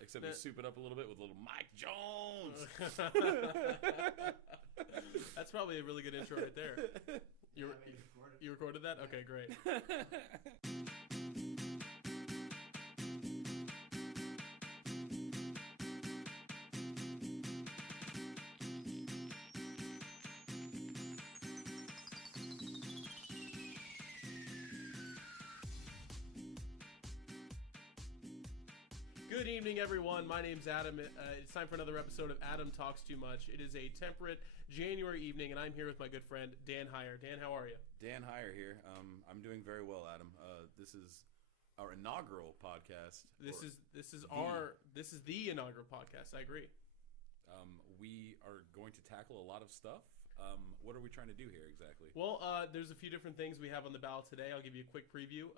Except you soup it up a little bit with a little Mike Jones. That's probably a really good intro right there. You recorded that? Okay, great. Good evening, everyone. My name's Adam. It's time for another episode of Adam Talks Too Much. It is a temperate January evening, and I'm here with my good friend, Dan Hyer. Dan, how are you? Dan Hyer here. I'm doing very well, Adam. This is our inaugural podcast. This is the inaugural podcast. I agree. We are going to tackle a lot of stuff. What are we trying to do here exactly? Well, there's a few different things we have on the ballot today. I'll give you a quick preview.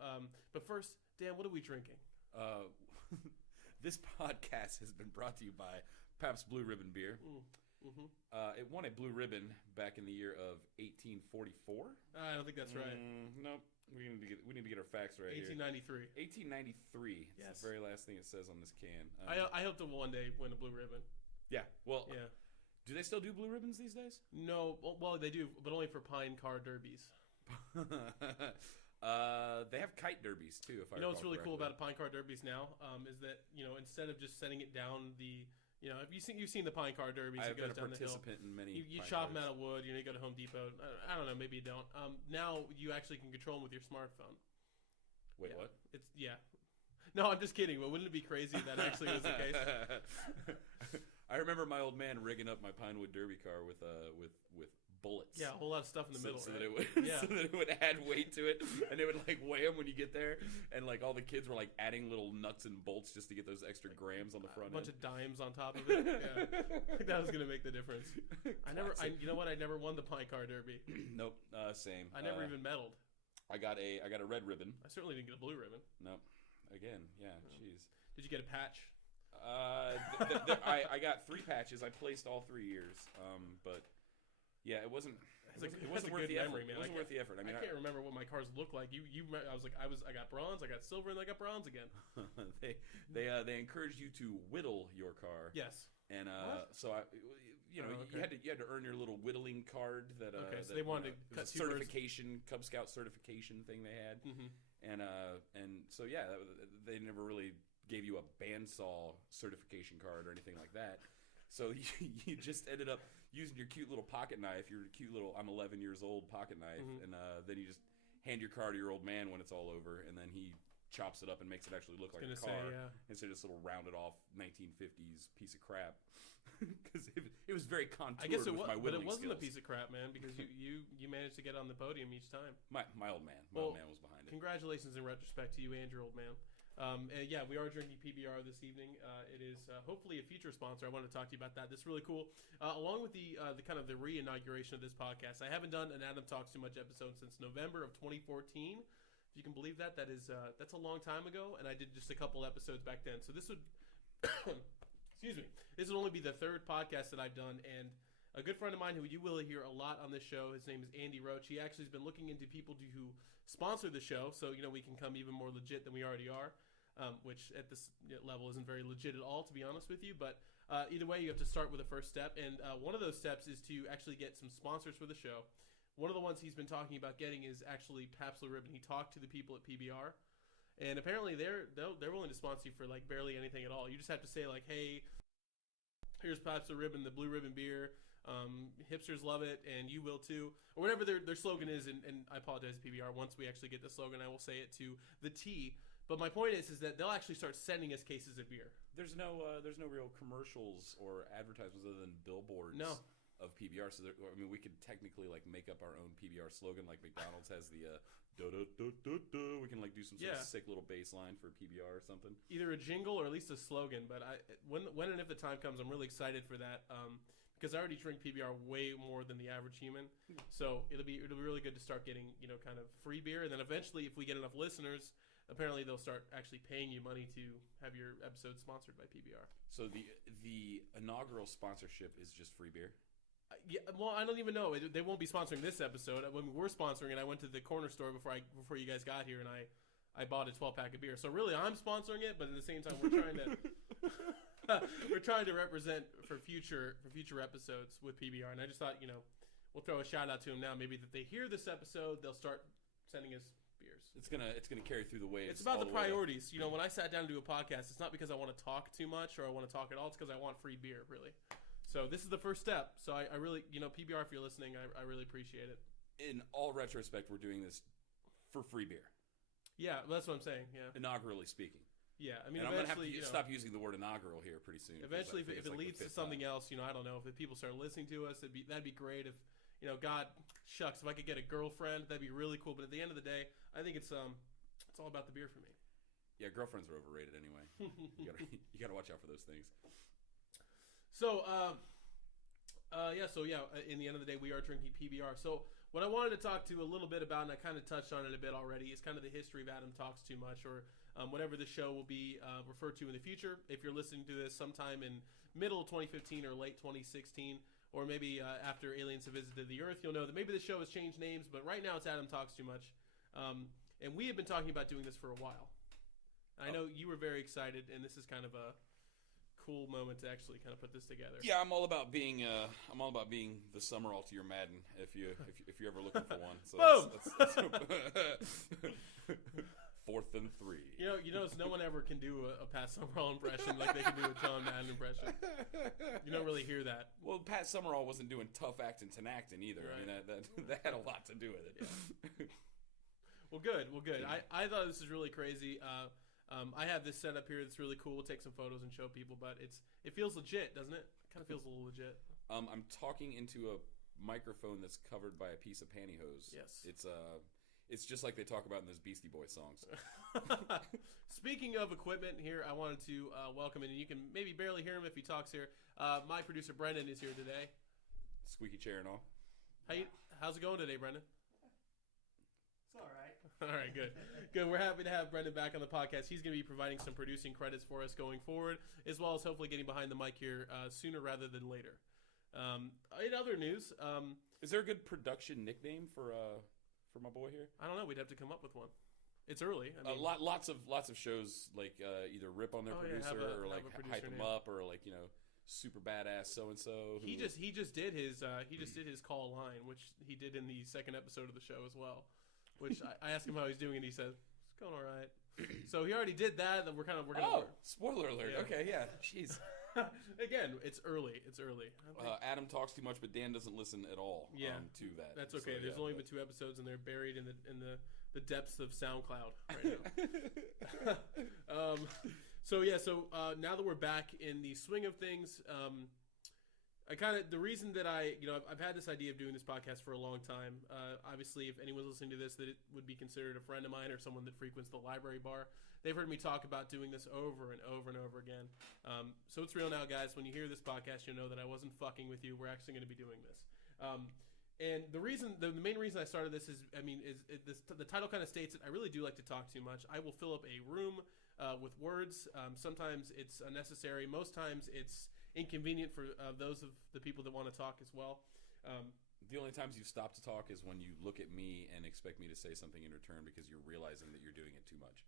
But first, Dan, what are we drinking? This podcast has been brought to you by Pabst Blue Ribbon beer. It won a Blue Ribbon back in the year of 1844. I don't think that's right. Nope. We need to get our facts right 1893. here. 1893. It's Yes. the very last thing it says on this can. I hope to one day win a Blue Ribbon. Yeah. Well, Yeah. do they still do Blue Ribbons these days? No, well, they do, but only for pine car derbies. They have kite derbies too. If I what's really correctly. cool about pine car derbies now is that instead of just setting it down the if you've seen the pine car derbies, I've it goes been a down participant in many. You pine chop cars. them out of wood. You go to Home Depot. I don't know. Maybe you don't. Now you actually can control them with your smartphone. Wait, Yeah. what? It's No, I'm just kidding. But wouldn't it be crazy if that actually was the case? I remember my old man rigging up my Pinewood Derby car with bullets. Yeah, a whole lot of stuff in the middle. So right? that it would, Yeah. so that it would add weight to it, and it would like weigh them when you get there, and like all the kids were like adding little nuts and bolts just to get those extra grams on the front A bunch end. of dimes on top of it. Yeah. That was gonna make the difference. I never won the pine car derby. Nope, same. I never even medaled. I got a red ribbon. I certainly didn't get a blue ribbon. Nope. Again, yeah. Jeez. Did you get a patch? I got 3 patches. I placed all 3 years. But yeah, it wasn't worth the effort. It wasn't worth the effort. I can't remember what my cars looked like. I got bronze, I got silver, and I got bronze again. they encouraged you to whittle your car. Yes. And so you had to earn your little whittling card that so they wanted to cut certification, Cub Scout certification thing they had. And so yeah, they never really gave you a bandsaw certification card or anything like that. So you just ended up using your cute little pocket knife, your cute little I'm 11 years old pocket knife, and then you just hand your car to your old man when it's all over, and then he chops it up and makes it actually look like a car instead of just a little rounded off 1950s piece of crap. Because it was very contoured. I guess it with was, my but it wasn't skills. a piece of crap, man, because you managed to get on the podium each time. My old man, old man was behind it. Congratulations in retrospect to you and your old man. And yeah, we are drinking PBR this evening. It is hopefully a future sponsor. I want to talk to you about that. This is really cool. Along with the kind of the re-inauguration of this podcast, I haven't done an Adam Talks Too Much episode since November of 2014. If you can believe that, that's a long time ago, and I did just a couple episodes back then. So this would, excuse me, this would only be the 3rd podcast that I've done, and a good friend of mine who you will hear a lot on this show, his name is Andy Roach. He actually has been looking into people who sponsor the show, so we can come even more legit than we already are, which at this level isn't very legit at all, to be honest with you. But either way, you have to start with the first step, and one of those steps is to actually get some sponsors for the show. One of the ones he's been talking about getting is actually Pabst Blue Ribbon. He talked to the people at PBR, and apparently they're willing to sponsor you for like barely anything at all. You just have to say like, hey, here's Pabst Blue Ribbon, the Blue Ribbon beer. Hipsters love it, and you will too, or whatever their slogan is. And I apologize to PBR. Once we actually get the slogan, I will say it to the T. But my point is that they'll actually start sending us cases of beer. There's no real commercials or advertisements other than billboards. No. Of PBR, so we could technically like make up our own PBR slogan, like McDonald's has the da da da da da. We can like do some sort of sick little bass line for PBR or something. Either a jingle or at least a slogan. But when and if the time comes, I'm really excited for that because I already drink PBR way more than the average human. So it'll be really good to start getting kind of free beer, and then eventually, if we get enough listeners, apparently they'll start actually paying you money to have your episode sponsored by PBR. So the inaugural sponsorship is just free beer. Yeah, well, I don't even know. They won't be sponsoring this episode. When we were sponsoring it, I went to the corner store before you guys got here, and I I bought a 12-pack of beer. So really, I'm sponsoring it, but at the same time, we're trying to represent for future episodes with PBR. And I just thought, we'll throw a shout out to them now. Maybe that they hear this episode, they'll start sending us beers. It's gonna carry through the waves. It's about the priorities. When I sat down to do a podcast, it's not because I want to talk too much or I want to talk at all. It's because I want free beer, really. So this is the first step. So I really, PBR, if you're listening, I really appreciate it. In all retrospect, we're doing this for free beer. Yeah, that's what I'm saying. Yeah. Inaugurally speaking. Yeah, I mean, and I'm gonna have to stop using the word inaugural here pretty soon. Eventually, if it leads to something else, I don't know. If people start listening to us, that'd be great. If God shucks, if I could get a girlfriend, that'd be really cool. But at the end of the day, I think it's all about the beer for me. Yeah, girlfriends are overrated anyway. you gotta watch out for those things. So, in the end of the day, we are drinking PBR. So, what I wanted to talk to a little bit about, and I kind of touched on it a bit already, is kind of the history of Adam Talks Too Much, or whatever the show will be referred to in the future. If you're listening to this sometime in middle of 2015 or late 2016, or maybe after aliens have visited the Earth, you'll know that maybe the show has changed names, but right now it's Adam Talks Too Much. And we have been talking about doing this for a while. I know you were very excited, and this is kind of a cool moment to actually kind of put this together. Yeah, I'm all about being the Summerall to your Madden if you're ever looking for one. So that's 4th and 3. You notice no one ever can do a Pat Summerall impression like they can do a John Madden impression. You don't really hear that. Well, Pat Summerall wasn't doing tough acting to acting either. Right. I mean, that had a lot to do with it. Yeah. Well, good. I thought this was really crazy. I have this setup here that's really cool. We'll take some photos and show people, but it feels legit, doesn't it? It kind of feels a little legit. I'm talking into a microphone that's covered by a piece of pantyhose. Yes. It's just like they talk about in those Beastie Boys songs. Speaking of equipment here, I wanted to welcome in, and you can maybe barely hear him if he talks here. My producer, Brendan, is here today. Squeaky chair and all. How's it going today, Brendan? It's all right. All right, good. We're happy to have Brendan back on the podcast. He's going to be providing some producing credits for us going forward, as well as hopefully getting behind the mic here sooner rather than later. In other news, is there a good production nickname for my boy here? I don't know. We'd have to come up with one. It's early. I mean, lots of shows like either rip on their producer or like hype him up or like super badass so and so. He just did his call line, which he did in the second episode of the show as well. Which I asked him how he's doing, and he said it's going all right. So he already did that, and we're gonna. Spoiler alert! Yeah. Okay, yeah, jeez. Again, it's early. Adam talks too much, but Dan doesn't listen at all. Yeah, to that. That's okay. There's only been 2 episodes, and they're buried in the depths of SoundCloud right now. So now that we're back in the swing of things, the reason that I've had this idea of doing this podcast for a long time. Obviously, if anyone's listening to this, that it would be considered a friend of mine or someone that frequents the library bar. They've heard me talk about doing this over and over and over again. So it's real now, guys. When you hear this podcast, you'll know that I wasn't fucking with you. We're actually going to be doing this. And the main reason I started this is, the title kind of states it. I really do like to talk too much. I will fill up a room with words. Sometimes it's unnecessary. Most times it's inconvenient for those of the people that want to talk as well. The only times you stop to talk is when you look at me and expect me to say something in return because you're realizing that you're doing it too much.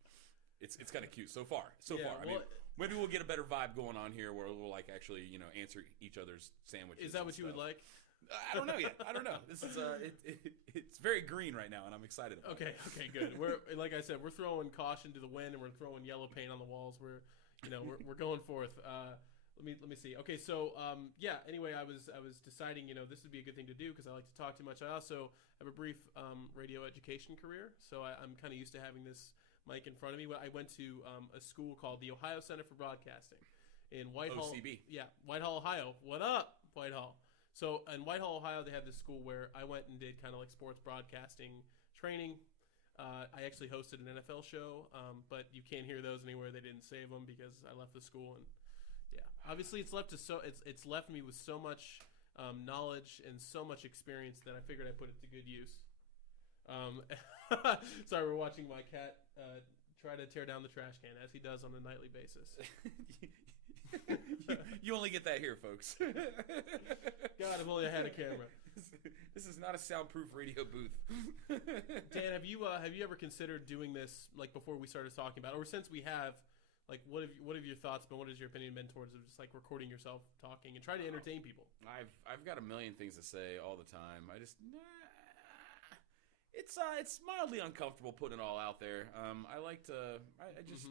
It's kind of cute so far. I mean, maybe we'll get a better vibe going on here where we'll like actually answer each other's sandwiches. Is that what you would like? I don't know yet. I don't know. This is it's very green right now, and I'm excited about it. Okay, good. We're like I said, we're throwing caution to the wind, and we're throwing yellow paint on the walls. We're going forth. Let me see. Okay, so Anyway, I was deciding, this would be a good thing to do because I like to talk too much. I also have a brief radio education career, so I'm kind of used to having this mic in front of me. I went to a school called the Ohio Center for Broadcasting in Whitehall. OCB. Yeah, Whitehall, Ohio. What up, Whitehall? So in Whitehall, Ohio, they had this school where I went and did kind of like sports broadcasting training. I actually hosted an NFL show, but you can't hear those anywhere. They didn't save them because I left the school and. Yeah, obviously it's left me with so much knowledge and so much experience that I figured I'd put it to good use. Sorry, we're watching my cat try to tear down the trash can as he does on a nightly basis. You only get that here, folks. God, if only I had a camera. This is not a soundproof radio booth. Dan, have you ever considered doing this like before we started talking about it, or since we have? Like, what have your thoughts been? What has your opinion been towards just like recording yourself talking and trying to entertain people? I've got a million things to say all the time. It's mildly uncomfortable putting it all out there. I like to. I just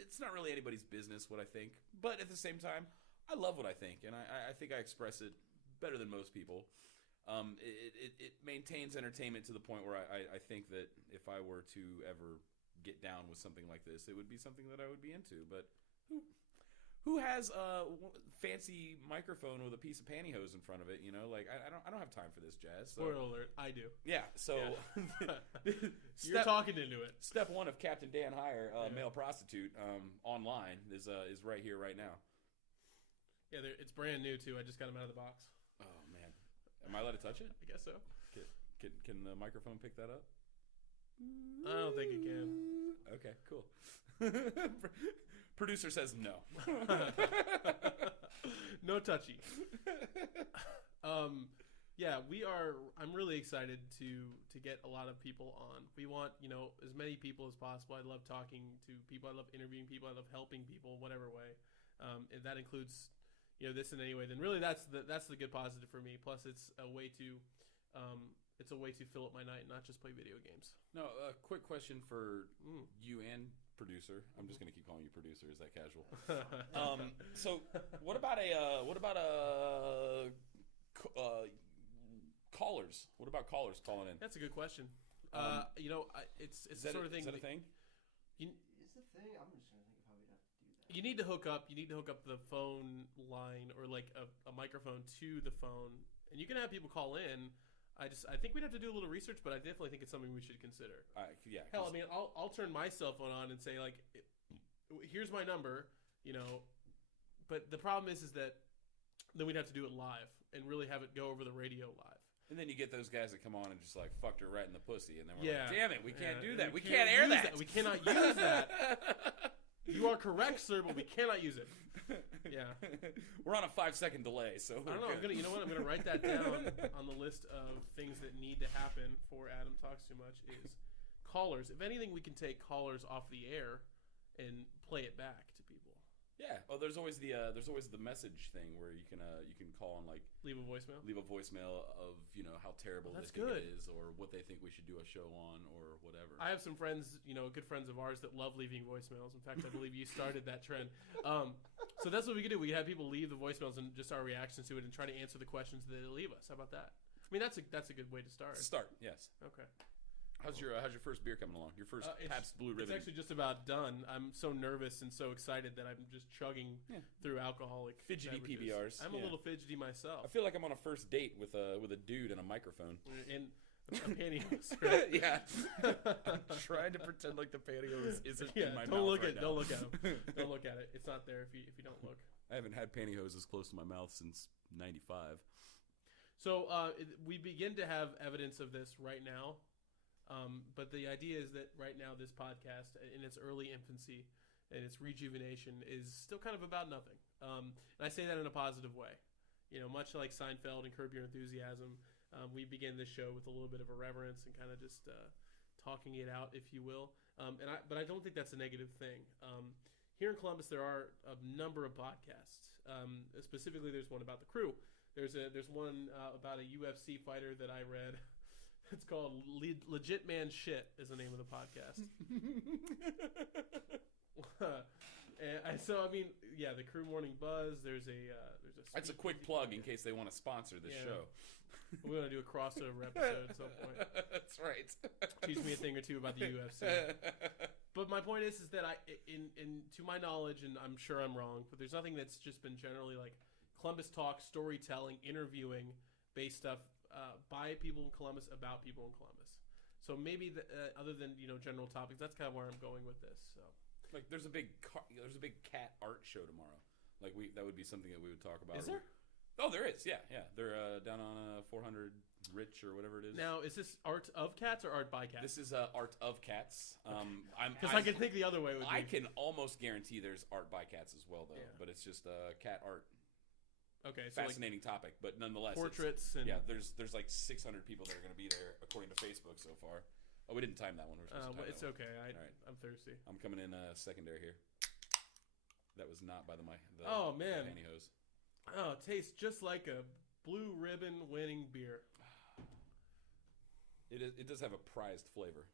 it's not really anybody's business what I think, but at the same time, I love what I think, and I think I express it better than most people. It maintains entertainment to the point where I think that if I were to ever get down with something like this, it would be something that I would be into. But who has a fancy microphone with a piece of pantyhose in front of it? You know, like I don't have time for this jazz. So. Spoiler alert, I do. Yeah, so you're talking into it. Step one of Captain Dan Hyer, male prostitute, online is right here, right now. Yeah, it's brand new too. I just got them out of the box. Oh man, am I allowed to touch it? I guess so. Can the microphone pick that up? I don't think it can. Okay, cool. Producer says no. No touchy. Yeah, we are. I'm really excited to get a lot of people on. We want as many people as possible. I love talking to people. I love interviewing people. I love helping people in whatever way. If that includes this in any way, then really that's the good positive for me. Plus, it's a way to fill up my night and not just play video games. No, a quick question for you and producer. I'm just going to keep calling you producer. Is that casual? So what about callers? What about callers calling in? That's a good question. It's the sort of thing. Is that a thing? It's a thing. I'm just trying to think of how we'd have to do that. You need to hook up the phone line or like a microphone to the phone, and you can have people call in. I think we'd have to do a little research, but I definitely think it's something we should consider. Yeah. Hell, I mean, I'll turn my cell phone on and say like, here's my number, But the problem is that then we'd have to do it live and really have it go over the radio live. And then you get those guys that come on and just like fucked her right in the pussy, and then we're like, damn it, we can't do that. We can't air that. We cannot use that. You are correct, sir, but we cannot use it. Yeah, we're on a 5-second delay, so I don't know. I'm gonna write that down on the list of things that need to happen for Adam Talks Too Much is callers. If anything, we can take callers off the air and play it back to people. Yeah. Oh, there's always the message thing where you can call and like leave a voicemail of how terrible they think it is or what they think we should do a show on or whatever. I have some friends, good friends of ours that love leaving voicemails. In fact, I believe you started that trend. So that's what we could do. We could have people leave the voicemails and just our reactions to it and try to answer the questions that they leave us. How about that? I mean, that's a good way to start. Yes. Okay. How's your first beer coming along? Your first Pabst Blue Ribbon? It's actually just about done. I'm so nervous and so excited that I'm just chugging through alcoholic fidgety beverages. PBRs. I'm a little fidgety myself. I feel like I'm on a first date with a dude and a microphone. And a pantyhose. Right? Yeah. I'm trying to pretend like the pantyhose isn't in my mouth. Don't look right at now. Don't look at him. Don't look at it. It's not there if you don't look. I haven't had pantyhoses close to my mouth since '95. So we begin to have evidence of this right now. But the idea is that right now this podcast in its early infancy and its rejuvenation is still kind of about nothing. And I say that in a positive way. Much like Seinfeld and Curb Your Enthusiasm, we begin this show with a little bit of irreverence and kind of just talking it out, if you will. But I don't think that's a negative thing. Here in Columbus, there are a number of podcasts. Specifically, there's one about the Crew. There's one about a UFC fighter that I read. It's called Legit Man Shit is the name of the podcast. And so, I mean, yeah, the Crew Morning Buzz, there's a That's a quick plug in case they want to sponsor this show. We're going to do a crossover episode at some point. That's right. Teach me a thing or two about the UFC. But my point is that to my knowledge, and I'm sure I'm wrong, but there's nothing that's just been generally like Columbus talk, storytelling, interviewing based stuff by people in Columbus about people in Columbus. So maybe other than general topics, that's kind of where I'm going with this. So like there's a big cat art show tomorrow. Like that would be something that we would talk about. Is there? Oh, there is. Yeah. They're down on 400 Rich or whatever it is. Now, is this art of cats or art by cats? This is art of cats. Because I can think the other way. I can almost guarantee there's art by cats as well, though. Yeah. But it's just cat art. Okay, so fascinating topic, but nonetheless, portraits and there's like 600 people that are going to be there according to Facebook so far. Oh, we didn't time that one. It's okay. Right. I'm thirsty. I'm coming in secondary here. That was not by the oh man, pantyhose. Oh, it tastes just like a blue ribbon winning beer. It does have a prized flavor.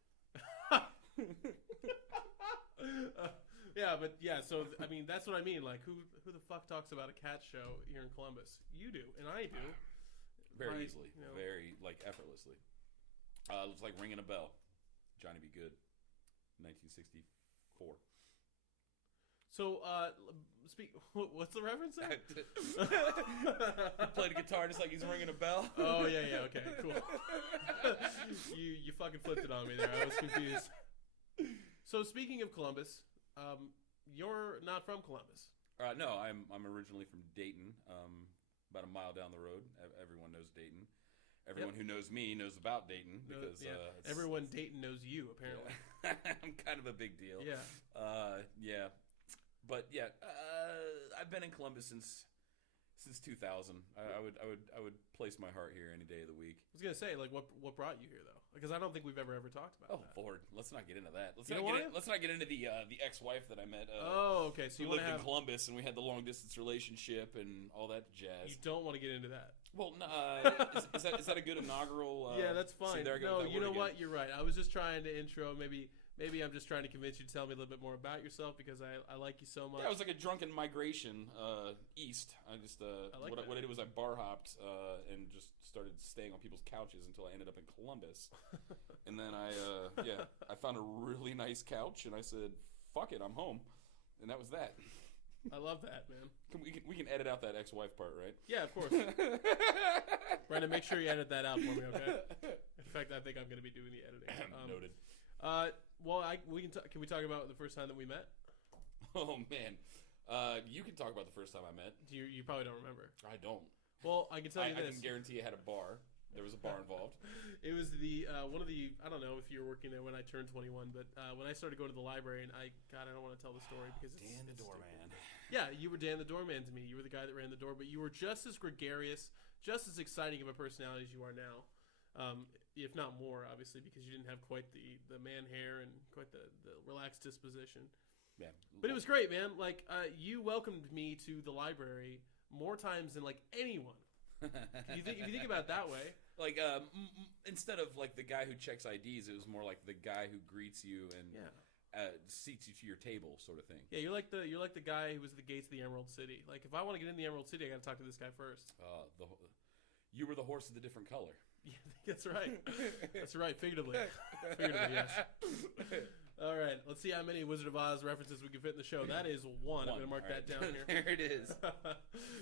So I mean, that's what I mean. Like, who the fuck talks about a cat show here in Columbus? You do, and I do. Very easily, very effortlessly. It's like ringing a bell. Johnny Be Good, 1964. So, what's the reference there? He played a guitar just like he's ringing a bell. Oh yeah, okay, cool. you fucking flipped it on me there. I was confused. So speaking of Columbus, you're not from Columbus. No, I'm originally from Dayton, about a mile down the road. Everyone knows Dayton. Everyone who knows me knows about Dayton because everyone Dayton knows you apparently. Yeah. I'm kind of a big deal. Yeah. But I've been in Columbus since 2000. I would place my heart here any day of the week. I was gonna say, like, what brought you here though? Because I don't think we've ever talked about that. Oh Lord, let's not get into that. Let's not get into the ex-wife that I met. Okay, so you lived in Columbus and we had the long distance relationship and all that jazz. You don't want to get into that. Well, no, is that a good inaugural? Yeah, that's fine. There I go no, you know what? You're right. I was just trying to intro. Maybe I'm just trying to convince you to tell me a little bit more about yourself because I like you so much. Yeah, it was like a drunken migration east. I just what I did was I bar hopped and just started staying on people's couches until I ended up in Columbus. And then I found a really nice couch and I said, "Fuck it, I'm home," and that was that. I love that, man. We can edit out that ex-wife part, right? Yeah, of course. Brandon, make sure you edit that out for me, okay? In fact, I think I'm going to be doing the editing. Noted. Well, can we talk about the first time that we met? Oh man, you can talk about the first time I met. You probably don't remember. I don't. Well, I can tell you this. I can guarantee I had a bar. There was a bar involved. It was one of the, I don't know if you were working there when I turned 21, but when I started going to the library, and I don't want to tell the story because it's Dan the stupid. doorman. Yeah, you were Dan the doorman to me. You were the guy that ran the door, but you were just as gregarious, just as exciting of a personality as you are now. If not more, obviously, because you didn't have quite the man hair and quite the relaxed disposition. Yeah. But it was great, man. Like, you welcomed me to the library more times than, like, anyone. If you think about it that way. Like, instead of, like, the guy who checks IDs, it was more like the guy who greets you and seats you to your table sort of thing. Yeah, you're like the guy who was at the gates of the Emerald City. Like, if I want to get in the Emerald City, I got to talk to this guy first. You were the horse of the different color. Yeah, that's right. That's right, figuratively. Figuratively, yes. All right, let's see how many Wizard of Oz references we can fit in the show. That is one. I'm going to mark that down here. There it is.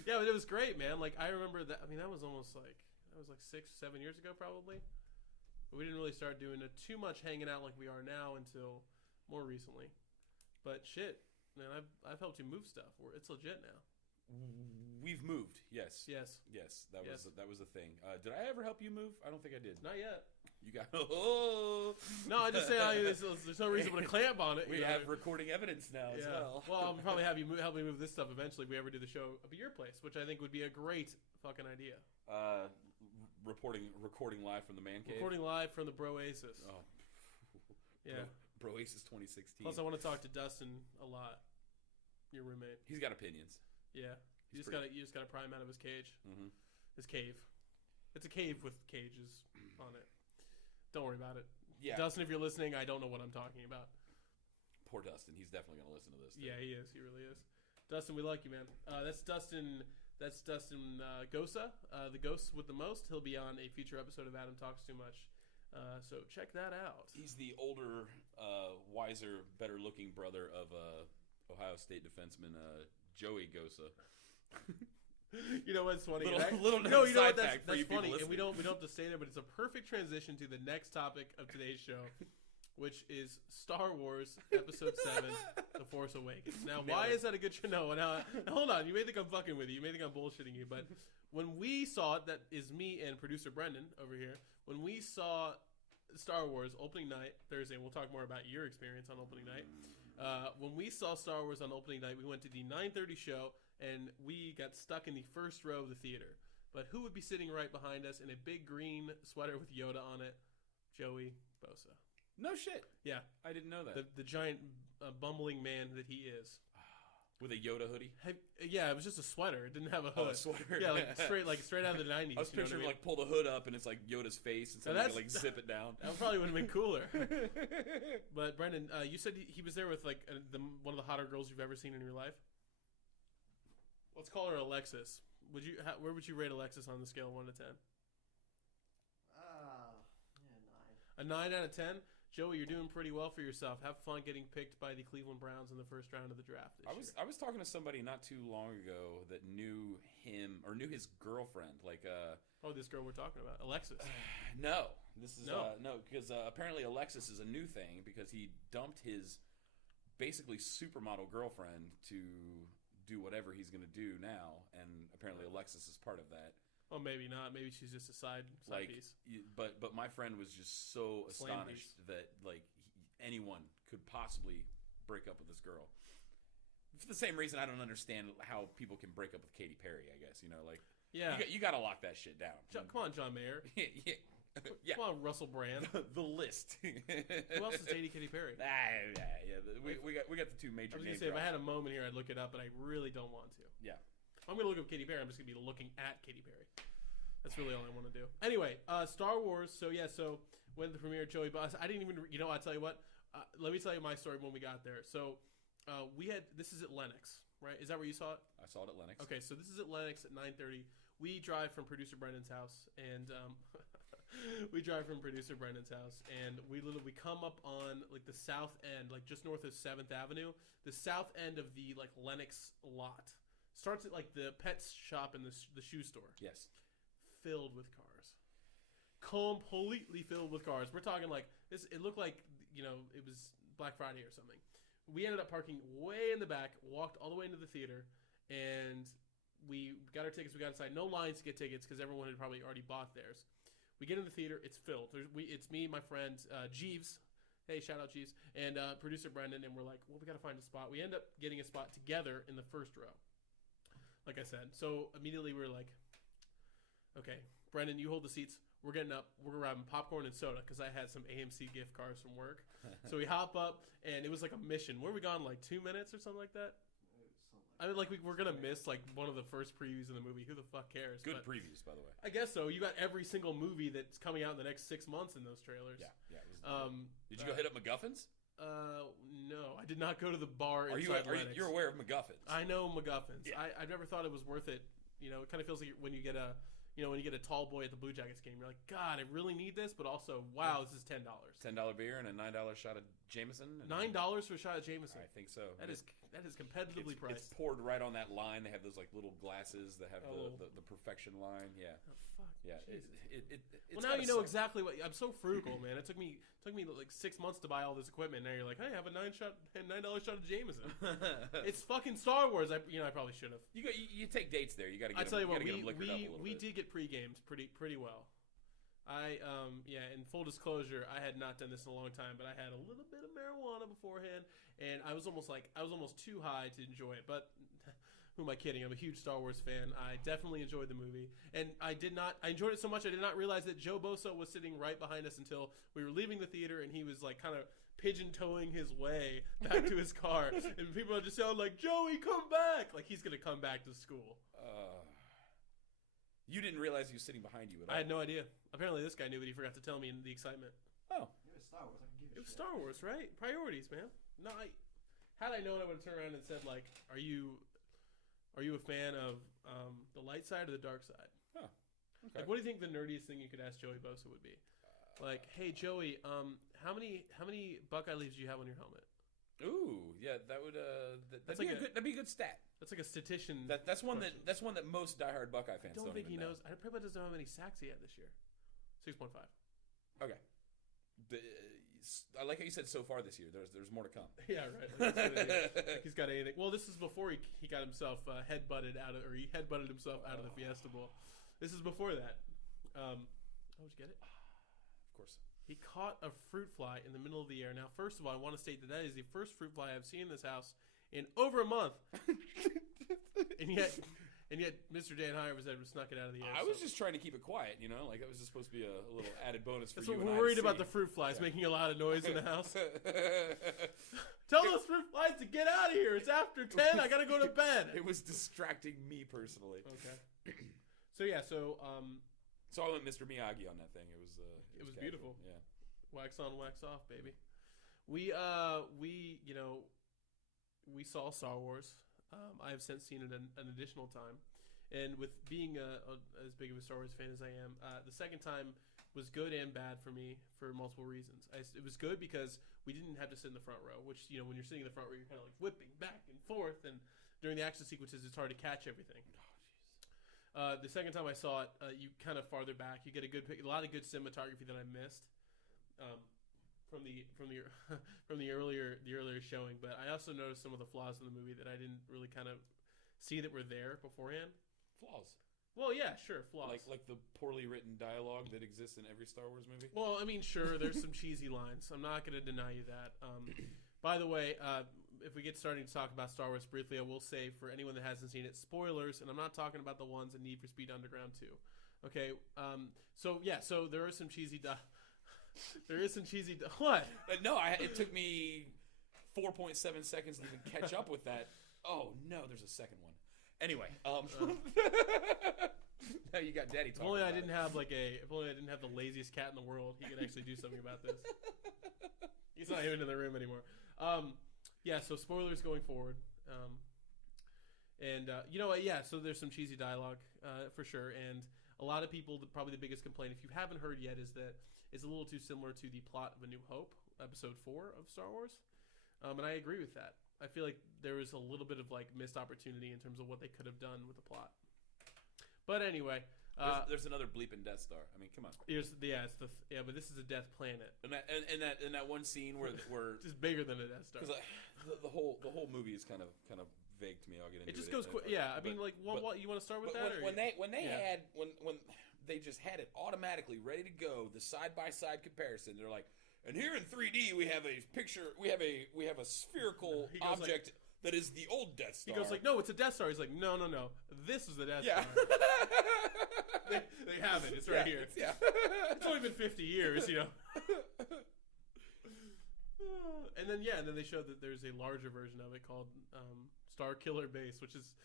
Yeah, but it was great, man. Like, I remember that. I mean, that was like 6-7 years ago, probably. But we didn't really start doing too much hanging out like we are now until more recently. But shit, man, I've helped you move stuff. It's legit now. We've moved, yes. Yes. That was a thing. Did I ever help you move? I don't think I did. Not yet. You got No, I just say there's no reason to put a clamp on it. We have recording evidence now as well. Well, I'll probably have you help me move this stuff eventually if we ever do the show up at your place, which I think would be a great fucking idea. Recording live from the man cave. Recording live from the Broasis. Oh. Yeah. Broasis 2016. Plus, I want to talk to Dustin a lot. Your roommate. He's got opinions. Yeah. You just gotta pry him out of his cage. Mm-hmm. His cave. It's a cave with cages on it. Don't worry about it. Yeah. Dustin, if you're listening, I don't know what I'm talking about. Poor Dustin. He's definitely gonna listen to this. Yeah, he is. He really is. Dustin, we like you, man. That's Dustin Gosa, the ghost with the most. He'll be on a future episode of Adam Talks Too Much. So check that out. He's the older, wiser, better-looking brother of Ohio State defenseman Joey Gosa. You know what's funny? Little no, you know what? fact That's for you funny, people and we don't have to stay there, but it's a perfect transition to the next topic of today's show, which is Star Wars Episode 7: The Force Awakens. Now, why is that a good show? No, now hold on. You may think I'm fucking with you. You may think I'm bullshitting you, but when we saw it, that is me and producer Brendan over here. When we saw Star Wars opening night Thursday, and we'll talk more about your experience on opening night. When we saw Star Wars on opening night, we went to the 9:30 show, and we got stuck in the first row of the theater. But who would be sitting right behind us in a big green sweater with Yoda on it? Joey Bosa. No shit. Yeah. I didn't know that. The giant bumbling man that he is. With a Yoda hoodie? Yeah, it was just a sweater. It didn't have a hood. Oh, a sweater. Yeah, straight out of the 90s. I was picturing like pull the hood up and it's like Yoda's face and somebody like zip it down. That probably would have been cooler. But Brendan, you said he was there with like one of the hotter girls you've ever seen in your life. Let's call her Alexis. Where would you rate Alexis on the scale of 1 to 10? Yeah, 9. A 9 out of 10? Joey, you're doing pretty well for yourself. Have fun getting picked by the Cleveland Browns in the first round of the draft this year. I was talking to somebody not too long ago that knew him or knew his girlfriend. Like this girl we're talking about, Alexis. No, this is no, because apparently Alexis is a new thing because he dumped his basically supermodel girlfriend to do whatever he's going to do now, and apparently Alexis is part of that. Well, maybe not. Maybe she's just a side piece. But my friend was just so astonished that like anyone could possibly break up with this girl. For the same reason, I don't understand how people can break up with Katy Perry. I guess you got to lock that shit down. Come on, John Mayer. Yeah. Come on, Russell Brand. The list. Who else is dating Katy Perry? We got the two major. I was gonna say if I had a moment here, I'd look it up, but I really don't want to. Yeah. I'm going to look up Katy Perry. I'm just going to be looking at Katy Perry. That's really all I want to do. Anyway, Star Wars. So when the premiere, Joey Boss, I didn't even, I'll tell you what. Let me tell you my story when we got there. So this is at Lenox, right? Is that where you saw it? I saw it at Lenox. Okay, so this is at Lenox at 9:30. We drive from producer Brendan's house, and we come up on like the south end, like just north of 7th Avenue, the south end of the like Lenox lot. Starts at like the pet shop and the shoe store. Yes. Filled with cars. Completely filled with cars. We're talking like this. It looked like, it was Black Friday or something. We ended up parking way in the back, walked all the way into the theater, and we got our tickets. We got inside. No lines to get tickets because everyone had probably already bought theirs. We get in the theater. It's filled. It's me, my friend Jeeves. Hey, shout out Jeeves. And producer Brendan. And we're like, well, we got to find a spot. We end up getting a spot together in the first row. Like I said. So immediately we were like, okay, Brendan, you hold the seats. We're getting up. We're grabbing popcorn and soda because I had some AMC gift cards from work. So we hop up, and it was like a mission. Where we gone, like 2 minutes or something like that? I mean, like we're going to miss like one of the first previews in the movie. Who the fuck cares? Good previews, by the way. I guess so. You got every single movie that's coming out in the next 6 months in those trailers. Yeah. Did you go hit up MacGuffins? No, I did not go to the bar. You're aware of MacGuffins? I know MacGuffins. Yeah. I've never thought it was worth it. It kind of feels like when you get a tall boy at the Blue Jackets game, you're like, God, I really need this, but also, wow, this is $10. $10 beer and a $9 shot of Jameson. $9 for a shot of Jameson. I think so. That is competitively priced. It's poured right on that line. They have those like little glasses that have the perfection line. Yeah. Oh, fuck. Yeah. Well, now you know exactly what. I'm so frugal, man. It took me like 6 months to buy all this equipment. And now you're like, hey, I have a $9 shot of Jameson. It's fucking Star Wars. I probably should have. You take dates there. You got to get. I tell you what, we did get pre-games pretty well. In full disclosure, I had not done this in a long time, but I had a little bit of marijuana beforehand, and I was almost too high to enjoy it. But who am I kidding? I'm a huge Star Wars fan. I definitely enjoyed the movie, and I enjoyed it so much I did not realize that Joe Bosa was sitting right behind us until we were leaving the theater, and he was like kind of pigeon-toeing his way back to his car, and people are just yelling like, "Joey, come back!" Like he's gonna come back to school. You didn't realize he was sitting behind you at all. I had no idea. Apparently this guy knew, but he forgot to tell me in the excitement. Oh. It was Star Wars. I can give It was Star Wars, right? Priorities, man. No, had I known, I would have turned around and said, like, are you a fan of the light side or the dark side? Oh. Okay. Like, what do you think the nerdiest thing you could ask Joey Bosa would be? Like, hey, Joey, how many Buckeye leaves do you have on your helmet? Ooh, yeah, that'd be a good stat. That's like a statistician. That's one that most diehard Buckeye fans don't think even he know. knows. I probably doesn't know how many sacks he had this year. 6.5. Okay. I like how you said so far this year. There's more to come. Yeah, right. Like he's got anything. Well, this is before he got himself headbutted out of the Fiesta Bowl. This is before that. Did you get it? Of course. He caught a fruit fly in the middle of the air. Now, first of all, I want to state that is the first fruit fly I've seen in this house in over a month. and yet, Mr. Dan Hyer was able to snuck it out of the air. I was just trying to keep it quiet, like that was just supposed to be a little added bonus for That's you. what we're worried about, the fruit flies making a lot of noise in the house. Tell those fruit flies to get out of here. It's after 10. I got to go to bed. It was distracting me personally. Okay. So I went Mr. Miyagi on that thing. It was beautiful. Yeah. Wax on, wax off, baby. We saw Star Wars. I have since seen it an additional time, and with being as big of a Star Wars fan as I am, the second time was good and bad for me for multiple reasons. It was good because we didn't have to sit in the front row, which when you're sitting in the front row, you're kind of like whipping back and forth, and during the action sequences, it's hard to catch everything. The second time I saw it, you kind of farther back. You get a lot of good cinematography that I missed from the earlier showing. But I also noticed some of the flaws in the movie that I didn't really kind of see that were there beforehand. Flaws. Well, yeah, sure, flaws. Like the poorly written dialogue that exists in every Star Wars movie. Well, I mean, sure, there's some cheesy lines. I'm not going to deny you that. By the way, if we get starting to talk about Star Wars briefly, I will say for anyone that hasn't seen it, spoilers, and I'm not talking about the ones in Need for Speed Underground 2. Okay, so there is some cheesy what? No, it took me 4.7 seconds to even catch up with that. Oh no, there's a second one. Anyway, now you got Daddy talking. If only I didn't have the laziest cat in the world, he could actually do something about this. He's not even in the room anymore. So spoilers going forward. So there's some cheesy dialogue for sure, and a lot of people, probably the biggest complaint, if you haven't heard yet, is that it's a little too similar to the plot of A New Hope, Episode 4 of Star Wars, and I agree with that. I feel like there was a little bit of missed opportunity in terms of what they could have done with the plot. But anyway, there's another bleeping Death Star. I mean, come on. But this is a Death Planet. And that one scene where just bigger than a Death Star. Because the whole movie is kind of vague to me. I'll get into it. It just goes quick. Yeah, I mean, what you want to start with that? When they just had it automatically ready to go, the side by side comparison, they're like, and here in 3D we have a picture, we have a spherical object that is the old Death Star. He goes no, it's a Death Star. He's like, no, this is the Death Star. they have it. It's right here. It's only been 50 years, And then they showed that there's a larger version of it called Star Killer Base, which is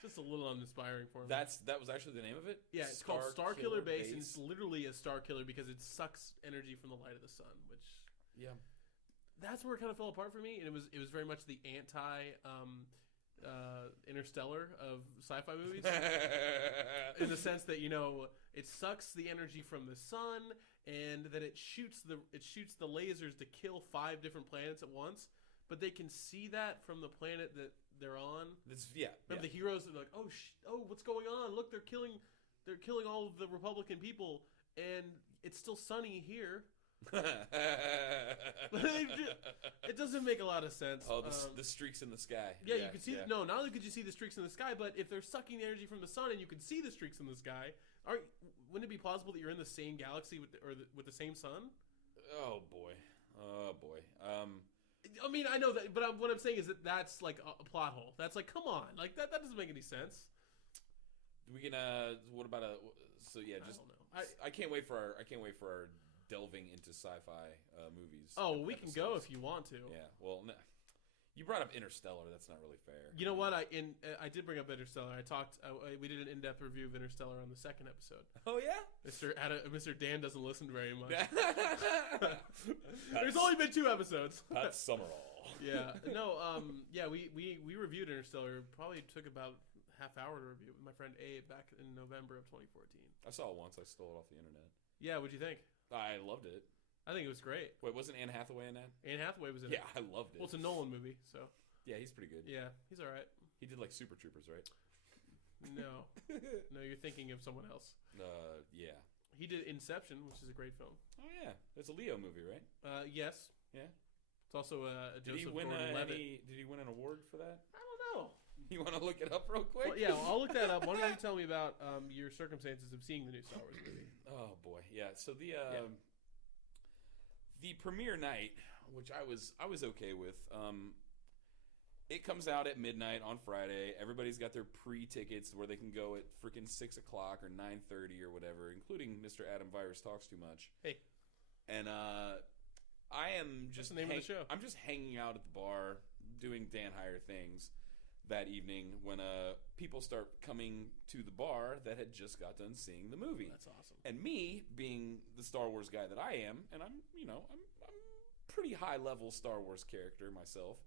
just a little uninspiring for me. That was actually the name of it? Yeah, it's called Star Killer Base, and it's literally a star killer because it sucks energy from the light of the sun, which that's where it kind of fell apart for me, and it was very much the anti Interstellar of sci-fi movies, in the sense that it sucks the energy from the sun, and that it shoots the lasers to kill 5 different planets at once, but they can see that from the planet that they're on. The heroes are like, oh, what's going on? Look, they're killing all of the Republican people, and it's still sunny here. It doesn't make a lot of sense. Oh, the streaks in the sky. Yeah, you can see. Yeah. No, not only could you see the streaks in the sky, but if they're sucking the energy from the sun and you can see the streaks in the sky, wouldn't it be plausible that you're in the same galaxy with the same sun? Oh boy. I mean, I know that, but what I'm saying is that's like a plot hole. That's like, come on, like that doesn't make any sense. We can. What about So yeah, just. I don't know. I can't wait for our delving into sci-fi movies. Oh, we can go if you want to. Yeah. Well, no. You brought up Interstellar. That's not really fair. You know what? I did bring up Interstellar. We did an in-depth review of Interstellar on the second episode. Oh yeah. Mr. Dan doesn't listen very much. There's only been 2 episodes. Pat Summerall. Yeah. No. We reviewed Interstellar. Probably took about half hour to review it with my friend Abe back in November of 2014. I saw it once. I stole it off the internet. Yeah. What'd you think? I loved it. I think it was great. Wait, wasn't Anne Hathaway in that? Anne Hathaway was in it. Yeah, I loved it. Well, it's a Nolan movie, so. Yeah, he's pretty good. Yeah, he's all right. He did like Super Troopers, right? No. No, you're thinking of someone else. Yeah. He did Inception, which is a great film. Oh, yeah. It's a Leo movie, right? Yes. Yeah. It's also a Joseph Did Gordon-Levitt. he win an award for that? I don't know. You want to look it up real quick? Well, yeah, I'll look that up. Why don't you tell me about your circumstances of seeing the new Star Wars movie? Oh, boy. Yeah, so the premiere night, which I was okay with. It comes out at midnight on Friday. Everybody's got their pre-tickets where they can go at freaking 6 o'clock or 9:30 or whatever, including Mr. Adam Virus Talks Too Much. Hey. And I am just the name of the show. I'm just hanging out at the bar doing Dan Hyer things that evening when people start coming to the bar that had just got done seeing the movie. That's awesome. And me being the Star Wars guy that I am, and I'm pretty high level Star Wars character myself.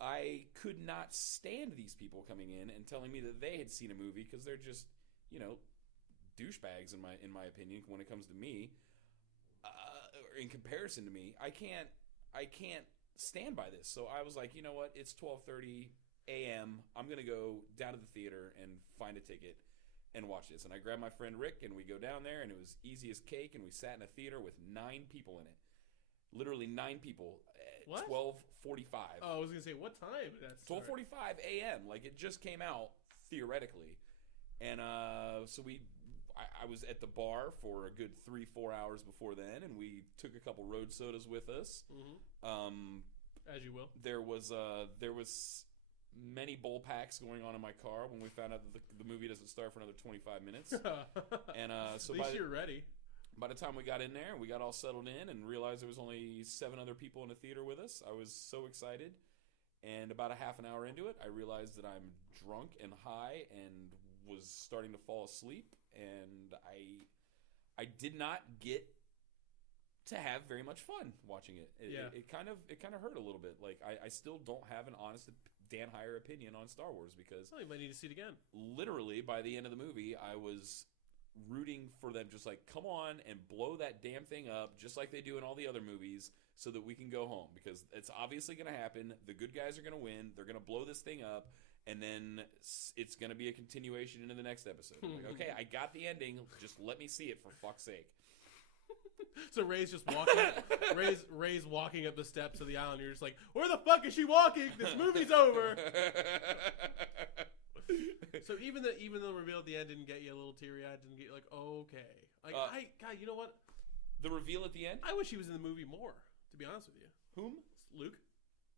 I could not stand these people coming in and telling me that they had seen a movie because they're just, douchebags in my opinion when it comes to me. In comparison to me, I can't stand by this. So I was like, you know what? It's 12:30 a.m. I'm gonna go down to the theater and find a ticket and watch this. And I grabbed my friend Rick and we go down there and it was easy as cake. And we sat in a theater with 9 people in it, literally 9 people. What? 12:45. Oh, I was gonna say what time? That's 12:45 a.m. Like it just came out theoretically, and so I was at the bar for a good 3-4 hours before then, and we took a couple road sodas with us. Mm-hmm. As you will. There was many bull packs going on in my car when we found out that the movie doesn't start for another 25 minutes, and so at least you're ready. By the time we got in there and we got all settled in and realized there was only 7 other people in the theater with us, I was so excited. And about a half an hour into it, I realized that I'm drunk and high and was starting to fall asleep. And I did not get to have very much fun watching it. It kind of hurt a little bit. Like I still don't have an honest Dan Hyer opinion on Star Wars because you might need to see it again. Literally, by the end of the movie, I was rooting for them, just like, come on and blow that damn thing up just like they do in all the other movies so that we can go home, because it's obviously going to happen. The good guys are going to win. They're going to blow this thing up, and then it's going to be a continuation into the next episode. Like, okay, I got the ending. Just let me see it, for fuck's sake. So Ray's just walking. Ray's walking up the steps of the island. You're just like, where the fuck is she walking? This movie's over. So even the reveal at the end didn't get you a little teary-eyed, didn't get you like, oh, okay. Like, God, you know what? The reveal at the end? I wish he was in the movie more, to be honest with you. Whom? Luke.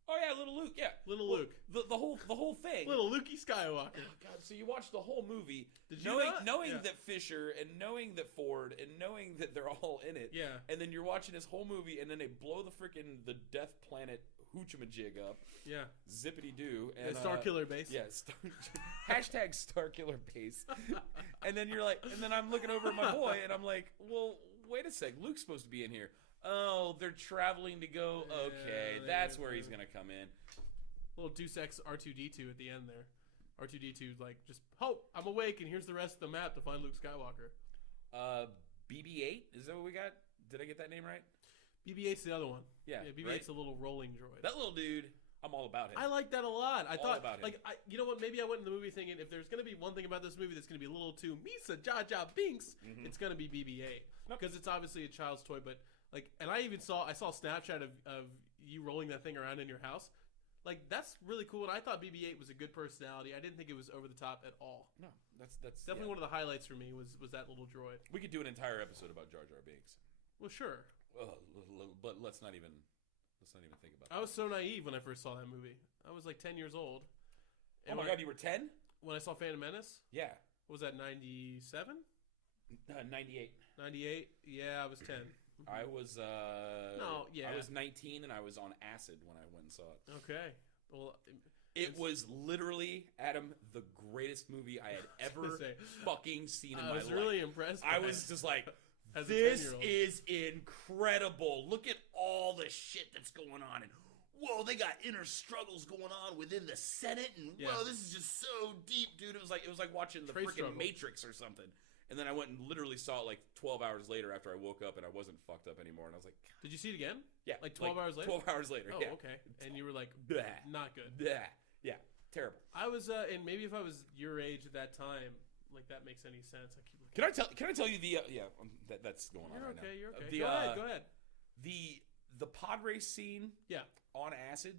Oh yeah, little Luke. Yeah, little Luke. The whole thing. Little Lukey Skywalker. Oh God! So you watch the whole movie, knowing that Fisher and knowing that Ford and knowing that they're all in it. Yeah. And then you're watching this whole movie, and then they blow the Death Planet hoochimajig up. Yeah. Zippity doo. And Star Killer Base. Yeah. Hashtag Star Killer Base. And then you're like, and then I'm looking over at my boy, and I'm like, well, wait a sec. Luke's supposed to be in here. Oh, they're traveling to go. Okay, that's where he's gonna come in. Little Deus Ex R2-D2 at the end there. R2-D2 like, just, I'm awake, and here's the rest of the map to find Luke Skywalker. BB-8, is that what we got? Did I get that name right? BB-8's the other one. Yeah, BB-8's a little rolling droid. That little dude, I'm all about him. I like that a lot. I thought, about him. like, you know what? Maybe I went in the movie thinking if there's gonna be one thing about this movie that's gonna be a little too Misa Jar Jar Binks, it's gonna be BB-8 because it's obviously a child's toy, but. Like, and I saw a Snapchat of you rolling that thing around in your house. Like, that's really cool. And I thought BB-8 was a good personality. I didn't think it was over the top at all. No, that's definitely one of the highlights for me was that little droid. We could do an entire episode about Jar Jar Binks. Well, sure. But let's not even think about that. I was so naive when I first saw that movie. I was like 10 years old. Oh my God, you were 10? When I saw Phantom Menace? Yeah. What was that, 97? 98. 98? Yeah, I was 10. I was I was 19 and I was on acid when I went and saw it. Okay. Well, it was literally, Adam, the greatest movie I had ever fucking seen in my life. I was really impressed. I was just like, this is incredible. Look at all the shit that's going on, and whoa, they got inner struggles going on within the Senate, and whoa, this is just so deep, dude. It was like watching the freaking Matrix or something. And then I went and literally saw it like 12 hours later after I woke up and I wasn't fucked up anymore. And I was like, did you see it again? Yeah. Like 12 hours later? 12 hours later, yeah. Okay. And you were like, not good. Yeah, terrible. I was, and maybe if I was your age at that time, like that makes any sense. Can I tell you the, that's going on right now. You're okay. Go ahead. The pod race scene on acid,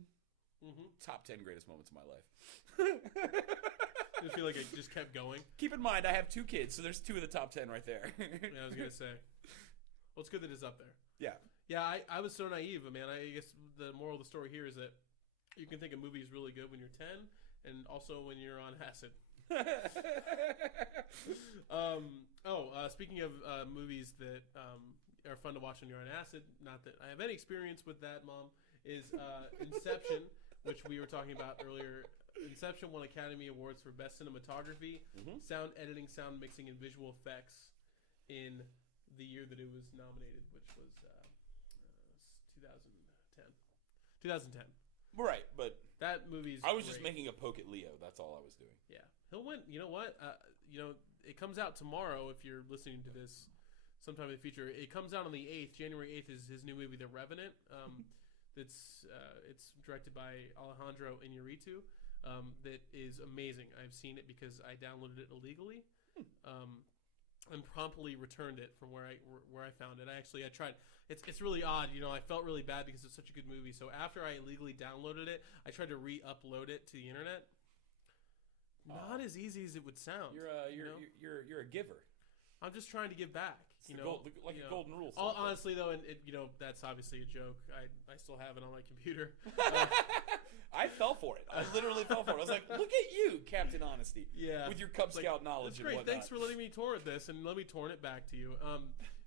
top 10 greatest moments of my life. I feel like it just kept going. Keep in mind, I have 2 kids, so there's 2 of the top 10 right there. Yeah, I was going to say. Well, it's good that it's up there. Yeah. Yeah, I was so naive, man. I guess the moral of the story here is that you can think a movie is really good when you're 10, and also when you're on acid. Speaking of movies that are fun to watch when you're on acid, not that I have any experience with that, Mom, is Inception, which we were talking about earlier. Inception won Academy Awards for Best Cinematography, Sound Editing, Sound Mixing, and Visual Effects in the year that it was nominated, which was 2010. Right, but that movie's I was great. just making a poke at Leo. That's all I was doing. Yeah, he'll win. You know what? It comes out tomorrow. If you're listening to this sometime in the future, it comes out on the 8th. January 8th is his new movie, The Revenant. It's directed by Alejandro Iñárritu. That is amazing. I've seen it because I downloaded it illegally, and promptly returned it from where I found it. I tried. It's really odd. I felt really bad because it's such a good movie. So after I illegally downloaded it, I tried to re-upload it to the internet. Not as easy as it would sound. You're a giver. I'm just trying to give back. A golden rule. Honestly, though, and that's obviously a joke. I still have it on my computer. I fell for it. I literally fell for it. I was like, "Look at you, Captain Honesty." Yeah, with your Cub Scout knowledge. That's great. And whatnot. Thanks for letting me torrent this, and let me torrent it back to you.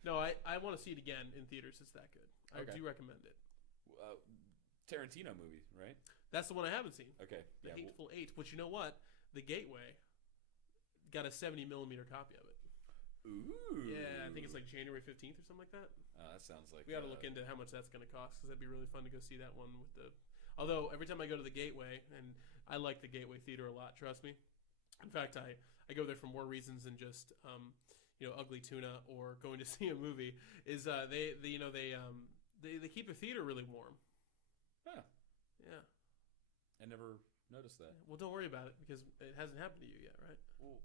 No, I want to see it again in theaters. It's that good. I do recommend it. Tarantino movie, right? That's the one I haven't seen. Okay. The Hateful Eight. Which, you know what? The Gateway got a 70mm copy of it. Ooh. Yeah, I think it's like January 15th or something like that. That sounds like... We got to look into how much that's going to cost, because that'd be really fun to go see that one with the... Although, every time I go to the Gateway, and I like the Gateway Theater a lot, trust me. In fact, I go there for more reasons than just, ugly tuna or going to see a movie, is they keep the theater really warm. Huh. Yeah. I never noticed that. Well, don't worry about it, because it hasn't happened to you yet, right? Well,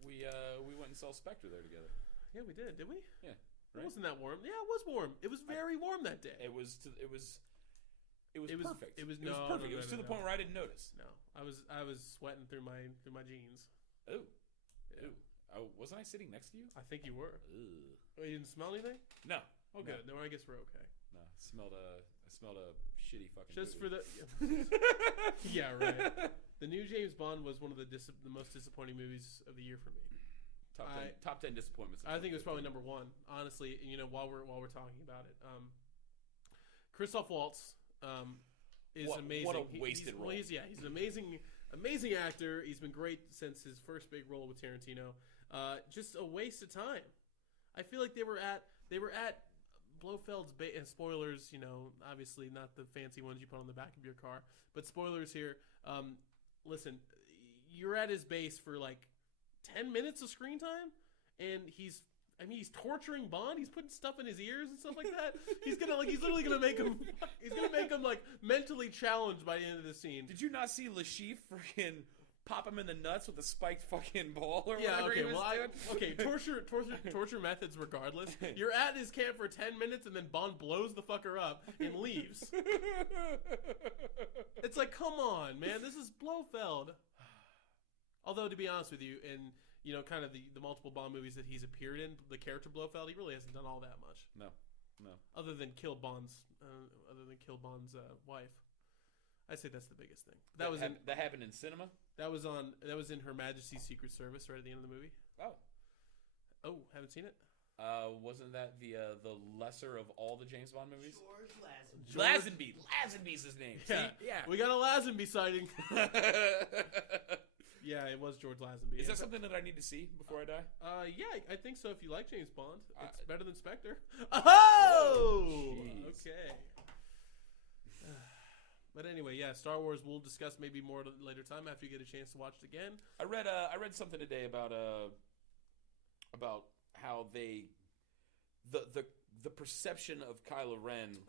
we went and saw Spectre there together. Yeah, we did we? Yeah. Right? It wasn't that warm. Yeah, it was warm. It was very warm that day. It was perfect. It was perfect. No, it was to the point where I didn't notice. No, I was sweating through my jeans. Oh. Yeah. Oh, wasn't I sitting next to you? I think you were. Ugh. Oh, you didn't smell anything? No. Oh, good. No, I guess we're okay. No, I smelled a shitty fucking Just movie. for the... Yeah, right. The new James Bond was one of the most disappointing movies of the year for me. Top 10 disappointments. I think it was probably number one, honestly. While we're talking about it, Christoph Waltz is amazing. What a wasted role. He's an amazing actor. He's been great since his first big role with Tarantino. Just a waste of time. I feel like they were at Blofeld's and spoilers. Obviously not the fancy ones you put on the back of your car, but spoilers here. Listen, you're at his base for like 10 minutes of screen time, and he's torturing Bond. He's putting stuff in his ears and stuff like that. He's literally gonna make him like mentally challenged by the end of the scene. Did you not see Lashif freaking pop him in the nuts with a spiked fucking ball or whatever he was doing? Torture methods regardless. You're at his camp for 10 minutes and then Bond blows the fucker up and leaves. It's like, come on, man. This is Blofeld. Although, to be honest with you, in kind of the multiple Bond movies that he's appeared in, the character Blofeld, he really hasn't done all that much. No. Other than kill Bond's wife. I'd say that's the biggest thing. That happened in cinema. That was in Her Majesty's Secret Service right at the end of the movie. Oh, haven't seen it. Wasn't that the lesser of all the James Bond movies? George Lazenby. Lazenby's his name. Yeah. See? Yeah. We got a Lazenby sighting. Yeah, it was George Lazenby. Is that something that I need to see before I die? Yeah, I think so. If you like James Bond, it's better than Spectre. Oh, okay. But anyway, yeah, Star Wars. We'll discuss maybe more at a later time after you get a chance to watch it again. I read something today about how the perception of Kylo Ren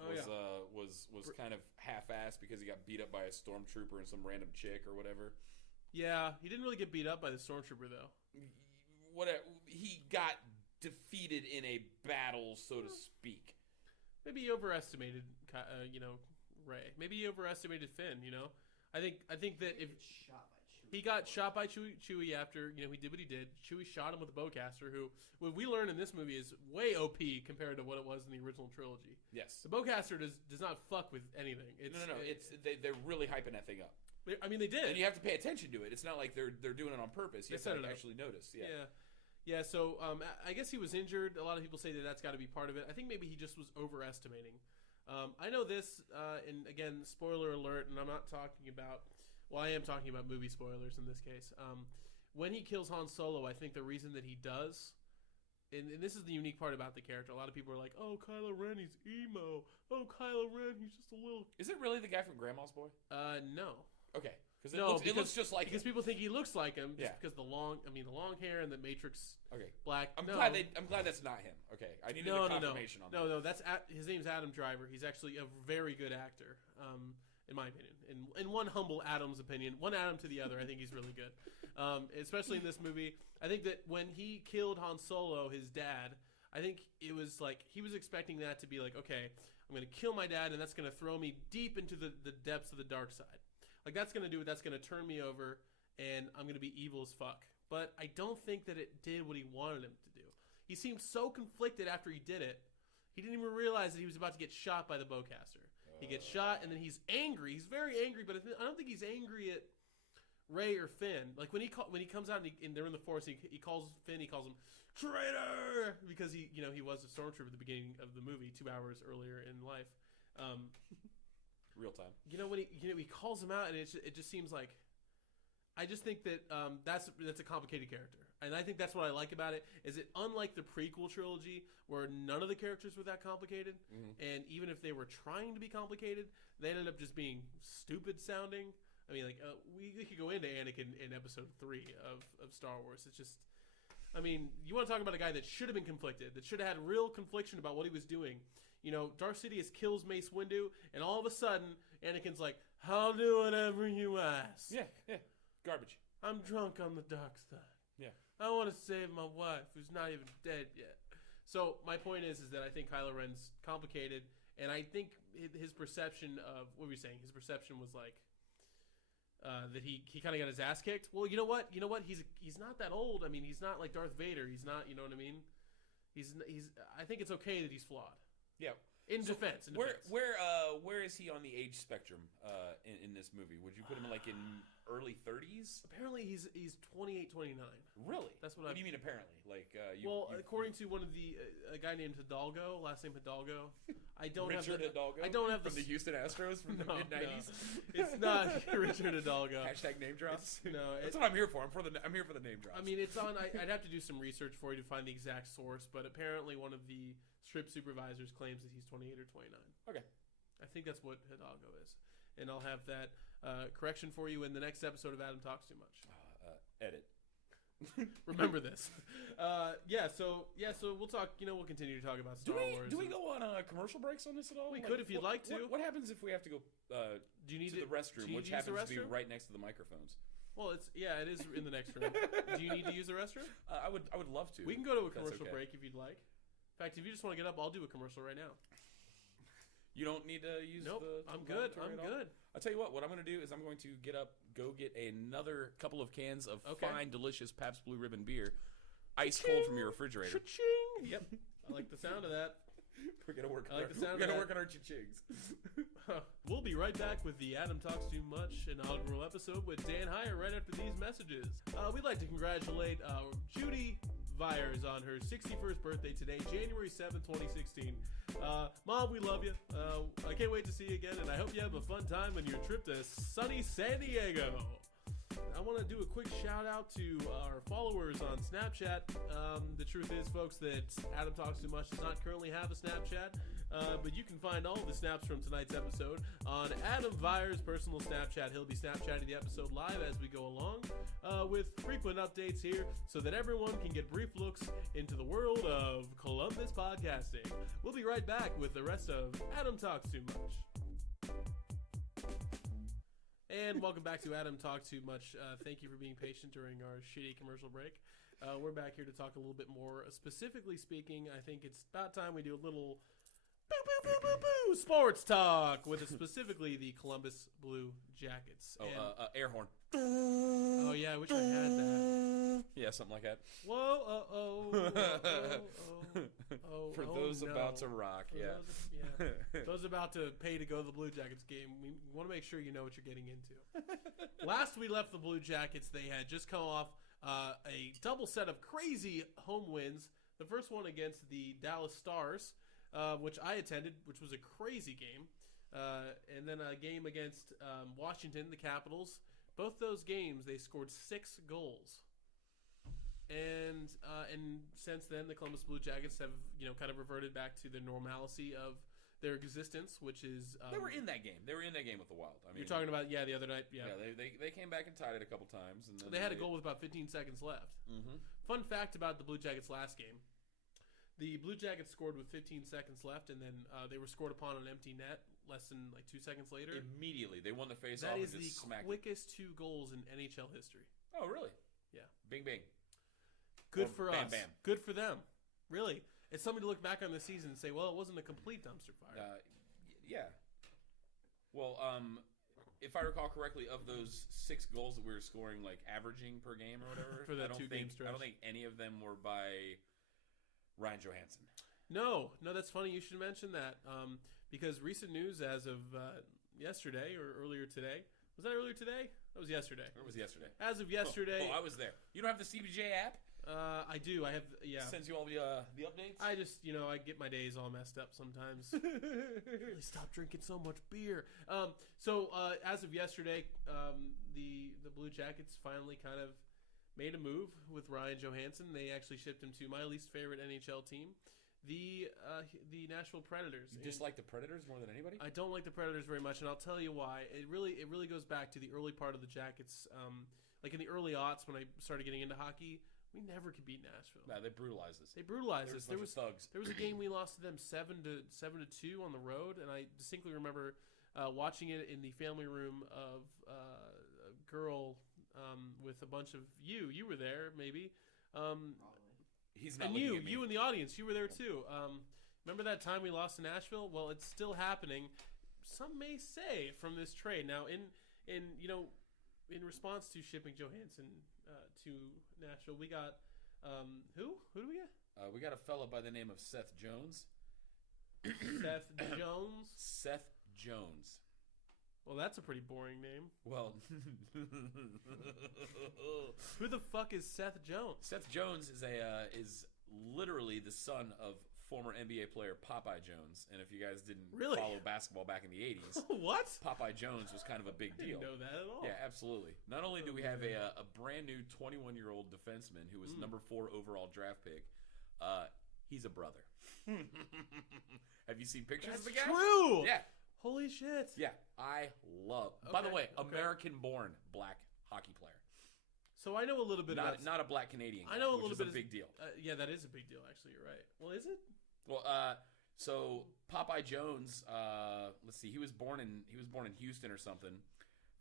was kind of half-assed because he got beat up by a stormtrooper and some random chick or whatever. Yeah, he didn't really get beat up by the stormtrooper though. He got defeated in a battle, so to speak. Maybe he overestimated, Rey. Maybe he overestimated Finn. I think that if shot by He got shot by Chewie after, he did what he did. Chewie shot him with a bowcaster, who, what we learned in this movie is way OP compared to what it was in the original trilogy. Yes. The bowcaster does not fuck with anything. No. They're really hyping that thing up. I mean, they did. And you have to pay attention to it. It's not like they're doing it on purpose. You have to actually notice. Yeah, so I guess he was injured. A lot of people say that's got to be part of it. I think maybe he just was overestimating. I know this, and again, spoiler alert, and I'm not talking about... Well, I am talking about movie spoilers in this case. When he kills Han Solo, I think the reason that he does... And this is the unique part about the character. A lot of people are like, oh, Kylo Ren, he's emo. Oh, Kylo Ren, he's just a little... Is it really the guy from Grandma's Boy? No. Okay. It looks just like because him. people think he looks like him just because the long hair and the Matrix black. I'm glad that's not him. Okay, I needed a confirmation on that. No, that's his name's Adam Driver. He's actually a very good actor, in my opinion. In one humble Adam's opinion, one Adam to the other, I think he's really good. Especially in this movie, I think that when he killed Han Solo, his dad, I think it was like he was expecting that to be like, okay, I'm going to kill my dad, and that's going to throw me deep into the depths of the dark side. Like, that's going to do it. That's going to turn me over, and I'm going to be evil as fuck. But I don't think that it did what he wanted him to do. He seemed so conflicted after he did it. He didn't even realize that he was about to get shot by the bowcaster. He gets shot, and then he's angry. He's very angry, but I don't think he's angry at Rey or Finn. Like, when he comes out and they're in the Force, he calls Finn, he calls him traitor, because he was a stormtrooper at the beginning of the movie 2 hours earlier in life. Real time. When he calls him out, and it just seems like, I just think that that's a complicated character, and I think that's what I like about it. Is it unlike the prequel trilogy where none of the characters were that complicated, and even if they were trying to be complicated, they ended up just being stupid sounding. I mean, like we could go into Anakin in Episode 3 of Star Wars. It's just, I mean, you want to talk about a guy that should have been conflicted, that should have had real confliction about what he was doing. Darth Sidious kills Mace Windu, and all of a sudden, Anakin's like, I'll do whatever you ask. Yeah. Garbage. I'm drunk on the dark side. Yeah. I want to save my wife, who's not even dead yet. So, my point is that I think Kylo Ren's complicated, and I think his perception of, what were you saying? His perception was like, that he kind of got his ass kicked. Well, you know what? He's not that old. I mean, he's not like Darth Vader. He's not, you know what I mean? I think it's okay that he's flawed. Yeah. In defense. Where is he on the age spectrum in this movie? Would you put him like in early 30s? Apparently he's 28, 29. Really? That's what do you mean apparently? Like according to one of a guy named Hidalgo, last name Hidalgo. Richard Hidalgo? I don't have from the Houston Astros from the mid-90s? No. It's not Richard Hidalgo. Hashtag name drops? No. That's what I'm here for. I'm here for the name drops. I mean, it's on... I'd have to do some research for you to find the exact source, but apparently one of the strip supervisors claims that he's 28 or 29. Okay. I think that's what Hidalgo is. And I'll have that correction for you in the next episode of Adam Talks Too Much. Edit. Remember this. So we'll talk, we'll continue to talk about Star Wars. Do we go on commercial breaks on this at all? We could if you'd like to. What happens if we have to go do you need to the restroom, which happens to be right next to the microphones? Well, it is in the next room. Do you need to use the restroom? I would love to. We can go to a commercial break if you'd like. In fact, if you just want to get up, I'll do a commercial right now. You don't need to use I'm good. I'm good. I'll tell you what I'm going to do is I'm going to go get another couple of cans of fine, delicious Pabst Blue Ribbon beer, ice cold from your refrigerator. Cha-ching! Yep. I like the sound of that. We're going to work on our cha-chings. We'll be right back with the Adam Talks Too Much inaugural episode with Dan Hyer right after these messages. We'd like to congratulate Judy Vyers on her 61st birthday today, January 7th, 2016. Mom, we love you. I can't wait to see you again, and I hope you have a fun time on your trip to sunny San Diego. I want to do a quick shout out to our followers on Snapchat. The truth is, folks, that Adam Talks Too Much does not currently have a Snapchat, but you can find all the snaps from tonight's episode on Adam Vyer's personal Snapchat. He'll be Snapchatting the episode live as we go along with frequent updates here so that everyone can get brief looks into the world of Columbus podcasting. We'll be right back with the rest of Adam Talks Too Much. And welcome back to Adam Talk Too Much. Thank you for being patient during our shitty commercial break. We're back here to talk a little bit more. Specifically speaking, I think it's about time we do a little sports talk with specifically the Columbus Blue Jackets. Air horn. Oh yeah, I wish I had that. Yeah, something like that. Whoa, For those about to rock, Those about to pay to go to the Blue Jackets game, we want to make sure you know what you're getting into. Last we left the Blue Jackets, they had just come off a double set of crazy home wins. The first one against the Dallas Stars, which I attended, which was a crazy game. And then a game against Washington, the Capitals. Both those games, they scored 6 goals. And since then, the Columbus Blue Jackets have kind of reverted back to the normalcy of their existence, which is they were in that game. They were in that game with the Wild. I mean, you're talking about the other night. Yeah, they came back and tied it a couple times, and then they had a goal with about 15 seconds left. Mm-hmm. Fun fact about the Blue Jackets last game: the Blue Jackets scored with 15 seconds left, and then they were scored upon an empty net less than 2 seconds later. Immediately, they won the faceoff. That and is just the quickest 2 goals in NHL history. Oh, really? Yeah. Bing, bing. Good or for bam, us. Bam. Good for them. Really, it's something to look back on the season and say, well, it wasn't a complete dumpster fire. Yeah. Well, if I recall correctly, of those 6 goals that we were scoring, like averaging per game or whatever, for that 2 game stretch, I don't think any of them were by Ryan Johansson. No, that's funny. You should mention that because recent news as of yesterday or earlier today. Was that earlier today? That was yesterday. It was yesterday. As of yesterday. Oh, I was there. You don't have the CBJ app? I do. I have. Yeah. Sends you all the updates. I just I get my days all messed up sometimes. Really stop drinking so much beer. So as of yesterday, the Blue Jackets finally kind of made a move with Ryan Johansson. They actually shipped him to my least favorite NHL team, the Nashville Predators. You dislike the Predators more than anybody? I don't like the Predators very much, and I'll tell you why. It really goes back to the early part of the Jackets. Like in the early aughts when I started getting into hockey. We never could beat Nashville. No, they brutalized us. They brutalized us. There was thugs. There was a game we lost to them 7-2 on the road, and I distinctly remember watching it in the family room of a girl with a bunch of you. You were there, maybe. Probably. He's not. And looking at me. you in the audience, you were there too. Remember that time we lost to Nashville? Well, it's still happening. Some may say from this trade now in response to shipping Johansson to Nashville, we got who? Who do we get? We got a fella by the name of Seth Jones. Seth Jones. Seth Jones. Well, that's a pretty boring name. Well, who the fuck is Seth Jones? Seth Jones is literally the son of former NBA player Popeye Jones, and if you guys didn't follow basketball back in the 80s, what? Popeye Jones was kind of a big deal. I didn't know that at all. Yeah, absolutely. Not only do we have a brand new 21-year-old defenseman who was number 4 overall draft pick, he's a brother. Have you seen pictures of the guy? True. Yeah. Holy shit. Yeah, I love. Okay. By the way, American-born black hockey player. So I know a little bit about not a black Canadian guy, I know a which little bit is a big deal. Yeah, that is a big deal. Actually, you're right. Well, is it? Well, so Popeye Jones, let's see, he was born in Houston or something,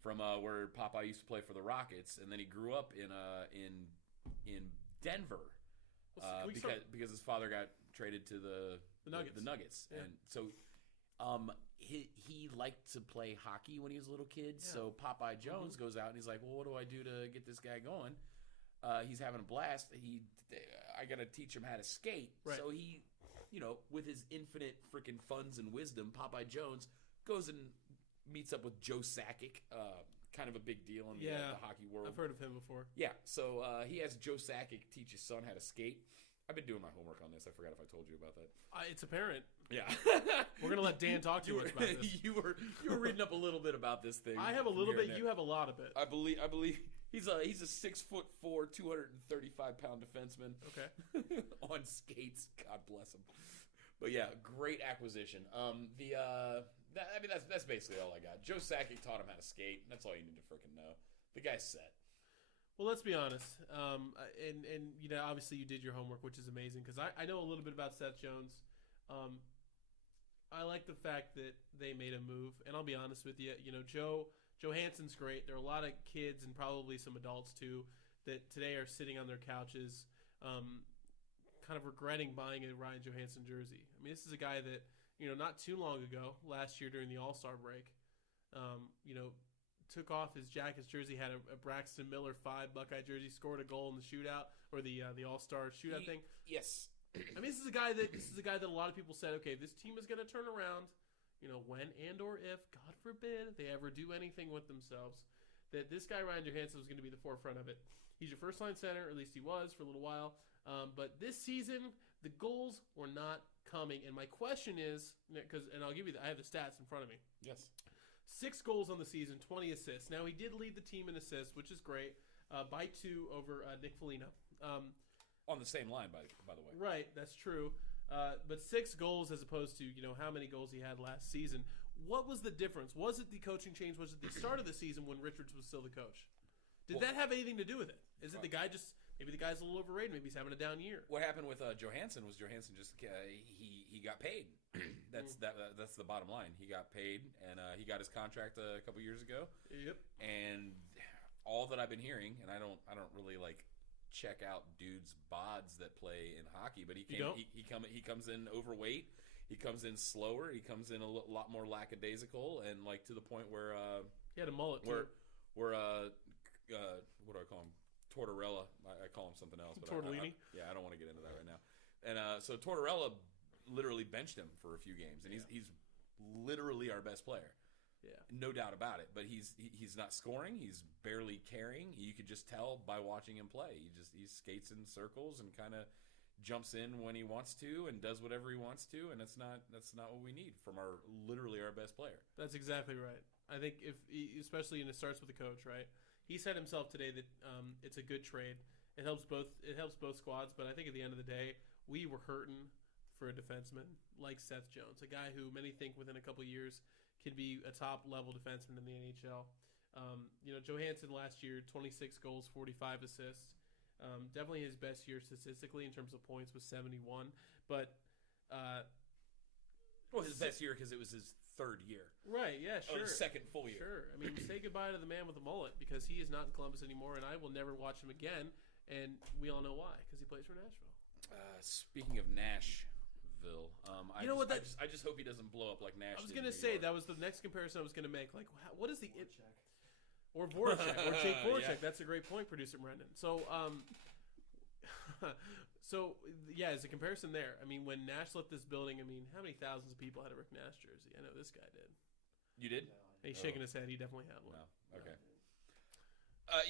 from where Popeye used to play for the Rockets, and then he grew up in Denver, because his father got traded to the Nuggets, yeah. And so he liked to play hockey when he was a little kid. Yeah. So Popeye Jones goes out and he's like, well, what do I do to get this guy going? He's having a blast. I got to teach him how to skate. Right. So he, with his infinite freaking funds and wisdom, Popeye Jones goes and meets up with Joe Sakic, kind of a big deal in the hockey world. I've heard of him before. Yeah, so he has Joe Sakic teach his son how to skate. I've been doing my homework on this. I forgot if I told you about that. It's apparent. Yeah. We're going to let Dan talk too much about this. You were reading up a little bit about this thing. I have a little bit. You have a lot of it. I believe he's a 6'4", 235-pound defenseman. Okay. On skates. God bless him. But yeah, great acquisition. That's basically all I got. Joe Sakic taught him how to skate. That's all you need to freaking know. The guy's set. Well, let's be honest. And obviously you did your homework, which is amazing because I know a little bit about Seth Jones. I like the fact that they made a move, and I'll be honest with you. Johansson's great. There are a lot of kids and probably some adults too that today are sitting on their couches, kind of regretting buying a Ryan Johansson jersey. I mean, this is a guy that not too long ago, last year during the All-Star break, took off his jacket, his jersey, had a Braxton Miller 5 Buckeye jersey, scored a goal in the shootout or the All-Star shootout thing. Yes. I mean, this is a guy that a lot of people said, okay, this team is going to turn around. When and or if, God forbid, they ever do anything with themselves, that this guy Ryan Johansson was going to be the forefront of it. He's your first line center, or at least he was for a little while. But this season, the goals were not coming. And my question is, and I'll give you, I have the stats in front of me. Yes. 6 goals on the season, 20 assists. Now, he did lead the team in assists, which is great, by 2 over Nick Foligno. On the same line, by the way. Right, that's true. But 6 goals as opposed to, how many goals he had last season. What was the difference? Was it the coaching change? Was it the start of the season when Richards was still the coach? Did that have anything to do with it? Is it the guy maybe the guy's a little overrated. Maybe he's having a down year. What happened with Johansson was Johansson just he got paid. That's the bottom line. He got paid, and he got his contract a couple years ago. Yep. And all that I've been hearing, and I don't really check out dudes' bods that play in hockey, but he comes in overweight. He comes in slower. He comes in a lot more lackadaisical, and to the point where he had a mullet too. What do I call him? Tortorella. I call him something else. But Tortellini? I don't want to get into that right now. And so Tortorella literally benched him for a few games, and he's literally our best player. Yeah, no doubt about it. But he's not scoring. He's barely carrying. You could just tell by watching him play. He skates in circles and kind of jumps in when he wants to and does whatever he wants to. And that's not what we need from literally our best player. That's exactly right. I think especially it starts with the coach, right? He said himself today that it's a good trade. It helps both squads. But I think at the end of the day, we were hurting for a defenseman like Seth Jones, a guy who many think within a couple years could be a top-level defenseman in the NHL. Johansson last year, 26 goals, 45 assists. Definitely his best year statistically in terms of points was 71. But his best year because it was his 3rd year. Right, yeah, sure. His 2nd full year. Sure. I mean, say goodbye to the man with the mullet because he is not in Columbus anymore, and I will never watch him again. And we all know why, because he plays for Nashville. Speaking of Nashville, I just hope he doesn't blow up like Nashville. I was going to say, that was the next comparison I was going to make. Like, what is the... Or Voracek, or Jake Voracek. Yeah. That's a great point, producer Brendan. So, as a comparison there, I mean, when Nash left this building, I mean, how many thousands of people had a Rick Nash jersey? I know this guy did. You did? And he's shaking his head. He definitely had one. No. Okay.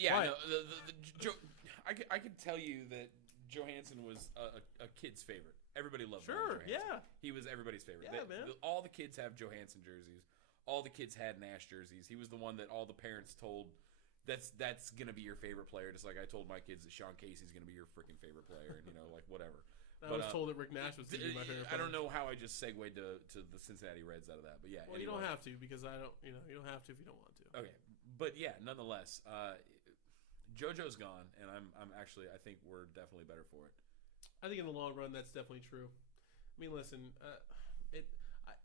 No, I could tell you that Johansson was a kid's favorite. Everybody loved Johansson. Yeah. He was everybody's favorite. Yeah, man. All the kids have Johansson jerseys. All the kids had Nash jerseys. He was the one that all the parents told, that's going to be your favorite player, just like I told my kids that Sean Casey's going to be your freaking favorite player, and, whatever. I was told that Rick Nash was going to be my favorite player. I don't know how I just segued to the Cincinnati Reds out of that, but yeah. Well, anyway. You don't have to, because you don't have to if you don't want to. Okay. But yeah, nonetheless, JoJo's gone, and I'm actually, I think we're definitely better for it. I think in the long run, that's definitely true. I mean, listen,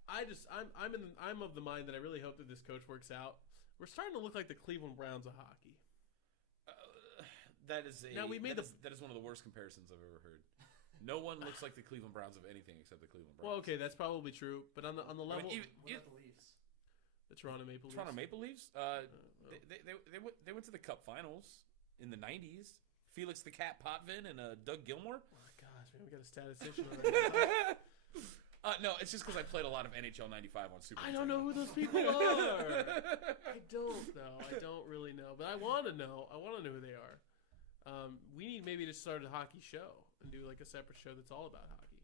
I'm of the mind that I really hope that this coach works out. We're starting to look like the Cleveland Browns of hockey. That is one of the worst comparisons I've ever heard. No one looks like the Cleveland Browns of anything except the Cleveland Browns. Well, okay, that's probably true, but on the level, what about the Leafs? The Toronto Maple Leafs. Toronto Maple Leafs. They went to the Cup Finals in the '90s. Felix the Cat Potvin and Doug Gilmour. Oh gosh, man, we got a statistician on our no, it's just because I played a lot of NHL '95 on Super Nintendo. I don't know who those people are. I don't know. I don't really know, but I want to know. I want to know who they are. We need maybe to start a hockey show and do like a separate show that's all about hockey.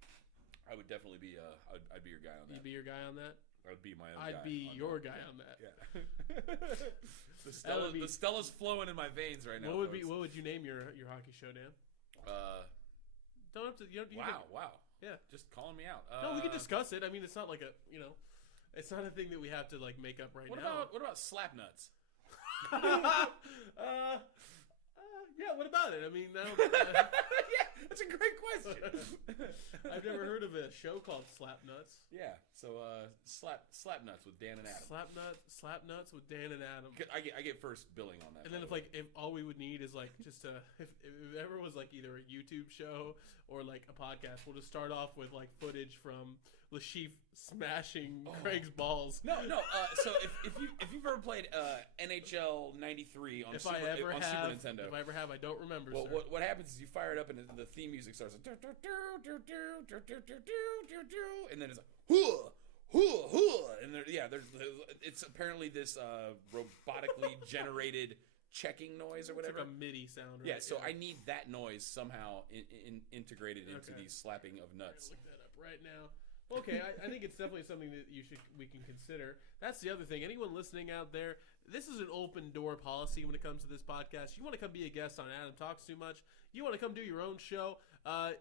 I would definitely be. I'd be your guy on that. You'd be your guy on that. I'd be my own. I'd be your guy on that. Yeah. the Stella's flowing in my veins right now. What would you name your hockey show, Dan? Don't have to. Wow. Yeah, just calling me out. No, we can discuss it. I mean, it's not like it's not a thing that we have to like make up right now. What about slap nuts? Yeah, what about it? I mean, yeah, that's a great question. I've never heard of a show called Slap Nuts. Yeah, so slap nuts with Dan and Adam. Slap nuts with Dan and Adam. I get first billing on that. And then if all we would need is like just if it ever was like either a YouTube show or like a podcast, we'll just start off with like footage from Lashif smashing Craig's balls. No. So if you've ever played NHL '93 on Super Nintendo, if I ever have, I don't remember. Well, sir. what happens is you fire it up and the theme music starts like, and then it's like, and it's apparently this robotically generated checking noise or whatever. It's like a MIDI sound. Right? Yeah, so I need that noise somehow integrated into the slapping of nuts. Look that up right now. Okay, I think it's definitely something that we can consider. That's the other thing. Anyone listening out there, this is an open door policy when it comes to this podcast. You want to come be a guest on Adam Talks Too Much? You want to come do your own show?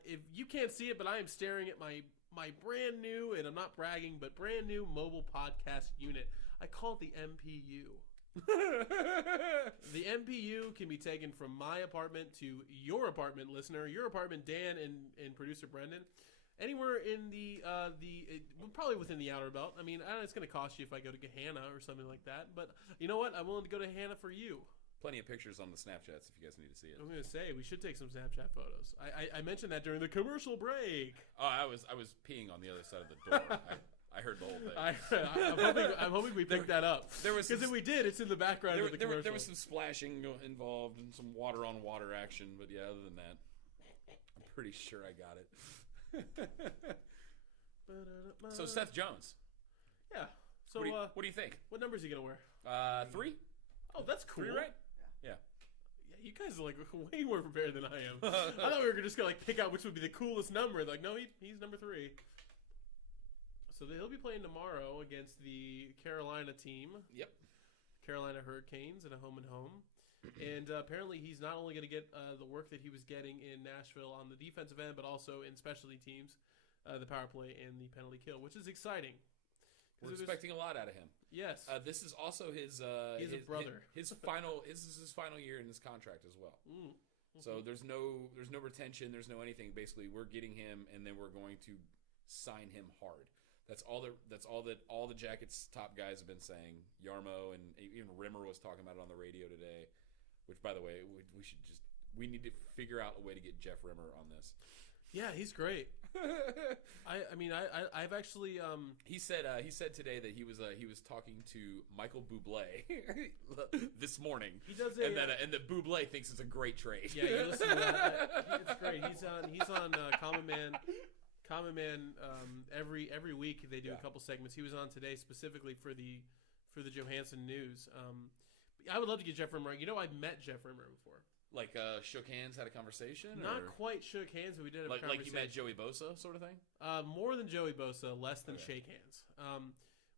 If you can't see it, but I am staring at my brand new, and I'm not bragging, but brand new mobile podcast unit. I call it the MPU. The MPU can be taken from my apartment to your apartment, listener, your apartment, Dan and producer Brendan. Anywhere in probably within the outer belt. I mean, it's going to cost you if I go to Gahanna or something like that. But you know what? I'm willing to go to Gahanna for you. Plenty of pictures on the Snapchats if you guys need to see it. I'm going to say we should take some Snapchat photos. I mentioned that during the commercial break. Oh, I was peeing on the other side of the door. I heard the whole thing. I'm hoping we picked that up. Because if we did, it's in the background of the commercial. There was some splashing involved and some water on water action. But yeah, other than that, I'm pretty sure I got it. So Seth Jones. Yeah. So what do you think? What number is he gonna wear? 3. Oh, that's cool. 3, right? Yeah. You guys are like way more prepared than I am. I thought we were just gonna like pick out which would be the coolest number. Like, no, he's number 3. So he'll be playing tomorrow against the Carolina team. Yep. Carolina Hurricanes in a home and home. And apparently he's not only going to get the work that he was getting in Nashville on the defensive end, but also in specialty teams, the power play and the penalty kill, which is exciting. We're expecting a lot out of him. Yes. This is also his brother. His final year in his contract as well. Mm. Mm-hmm. So there's no retention, there's no anything. Basically, we're getting him, and then we're going to sign him hard. That's all that all the Jackets top guys have been saying. Yarmo and even Rimmer was talking about it on the radio today. Which, by the way, we need to figure out a way to get Jeff Rimmer on this. Yeah, he's great. I've actually he said today that he was talking to Michael Bublé this morning. He does and that Bublé thinks it's a great trade. Yeah, you listen to that. It's great. He's on Common Man every week they do a couple segments. He was on today specifically for the Johansson News. I would love to get Jeff Rimmer. You know, I've met Jeff Rimmer before. Like shook hands, had a conversation. Not quite shook hands, but we did have a conversation. Like you met Joey Bosa, sort of thing. More than Joey Bosa, less than shake hands.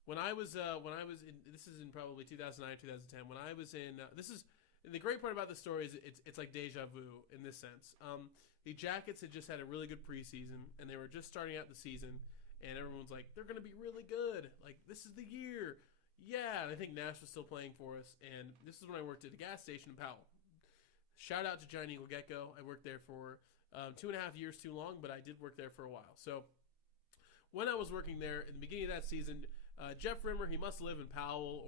When I was in, this is in probably 2009, 2010. When I was in, this is the great part about the story is it's like deja vu in this sense. The Jackets had just had a really good preseason, and they were just starting out the season, and everyone's like, they're going to be really good. Like, this is the year. Yeah, and I think Nash was still playing for us, and this is when I worked at a gas station in Powell. Shout out to Giant Eagle Gecko. I worked there for 2.5 years, too long, but I did work there for a while. So when I was working there, in the beginning of that season, Jeff Rimmer, he must live in Powell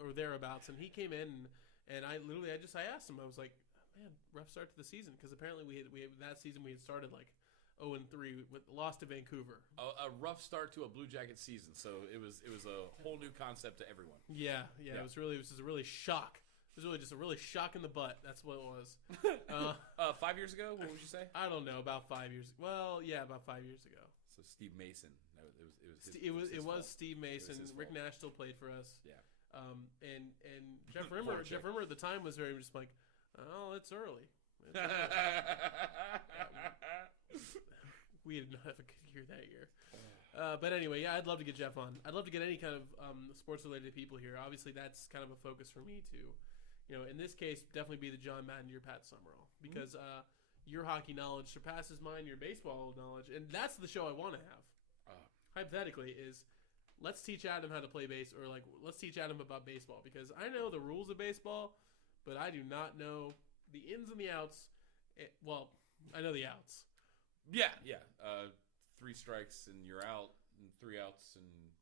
or thereabouts, and he came in, and I asked him, I was like, man, rough start to the season, because apparently we had that season we had started like 0-3 with lost to Vancouver. A rough start to a Blue Jackets season, so it was a whole new concept to everyone. Yeah. It was just a really shock. It was really just a really shock in the butt. That's what it was. 5 years ago, what would you say? I don't know, about 5 years. Well, yeah, about 5 years ago. So Steve Mason. It was Steve Mason. Rick Nash still played for us. Yeah. And Jeff Rimmer at the time was very just like, oh, it's early. We did not have a good year that year. But anyway, yeah, I'd love to get Jeff on. I'd love to get any kind of sports-related people here. Obviously, that's kind of a focus for me to, in this case, definitely be the John Madden, your Pat Summerall. Because your hockey knowledge surpasses mine, your baseball knowledge. And that's the show I want to have. Hypothetically, is let's teach Adam how to play let's teach Adam about baseball. Because I know the rules of baseball, but I do not know the ins and the outs. Well, I know the outs. Yeah. 3 strikes and you're out, and 3 outs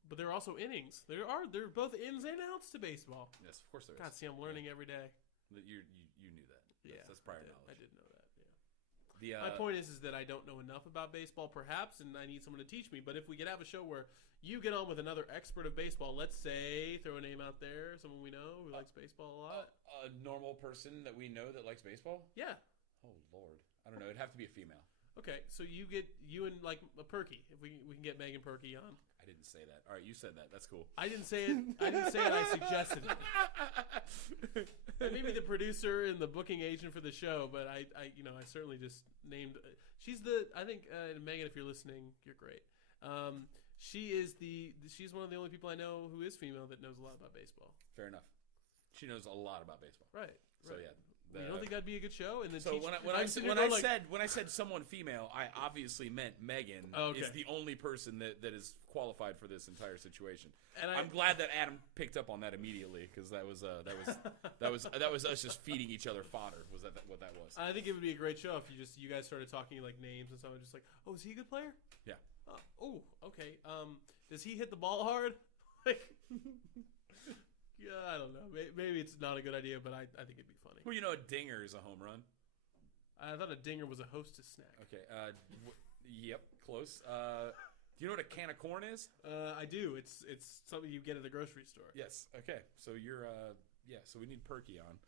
But there are also innings. There are both ins and outs to baseball. Yes, of course there is. God, see, I'm learning every day. You knew that. Yeah, That's prior knowledge. I did know that. Yeah. My point is that I don't know enough about baseball, perhaps, and I need someone to teach me. But if we could have a show where you get on with another expert of baseball, let's say, throw a name out there, someone we know who likes baseball a lot. A normal person that we know that likes baseball? Yeah. Oh, Lord. I don't know. It'd have to be a female. Okay, so you and like a Perky. If we can get Megan Perky on. I didn't say that. All right, you said that. That's cool. I didn't say it. I suggested it. Maybe the producer and the booking agent for the show, but I certainly just named. She's Megan, if you're listening, you're great. She's one of the only people I know who is female that knows a lot about baseball. Fair enough. She knows a lot about baseball. Right. So yeah. You don't think that'd be a good show? And then so when I said someone female, I obviously meant Megan is the only person that is qualified for this entire situation. And I'm glad that Adam picked up on that immediately, because that was us just feeding each other fodder. Was that what that was? I think it would be a great show if you guys started talking like names and stuff. Just like, oh, is he a good player? Yeah. Oh, okay. Does he hit the ball hard? Like. Yeah, I don't know. Maybe it's not a good idea, but I think it'd be funny. Well, a dinger is a home run. I thought a dinger was a Hostess snack. Okay. Yep, close. Do you know what a can of corn is? I do. It's something you get at the grocery store. Yes. Okay. So you're so we need Perky on.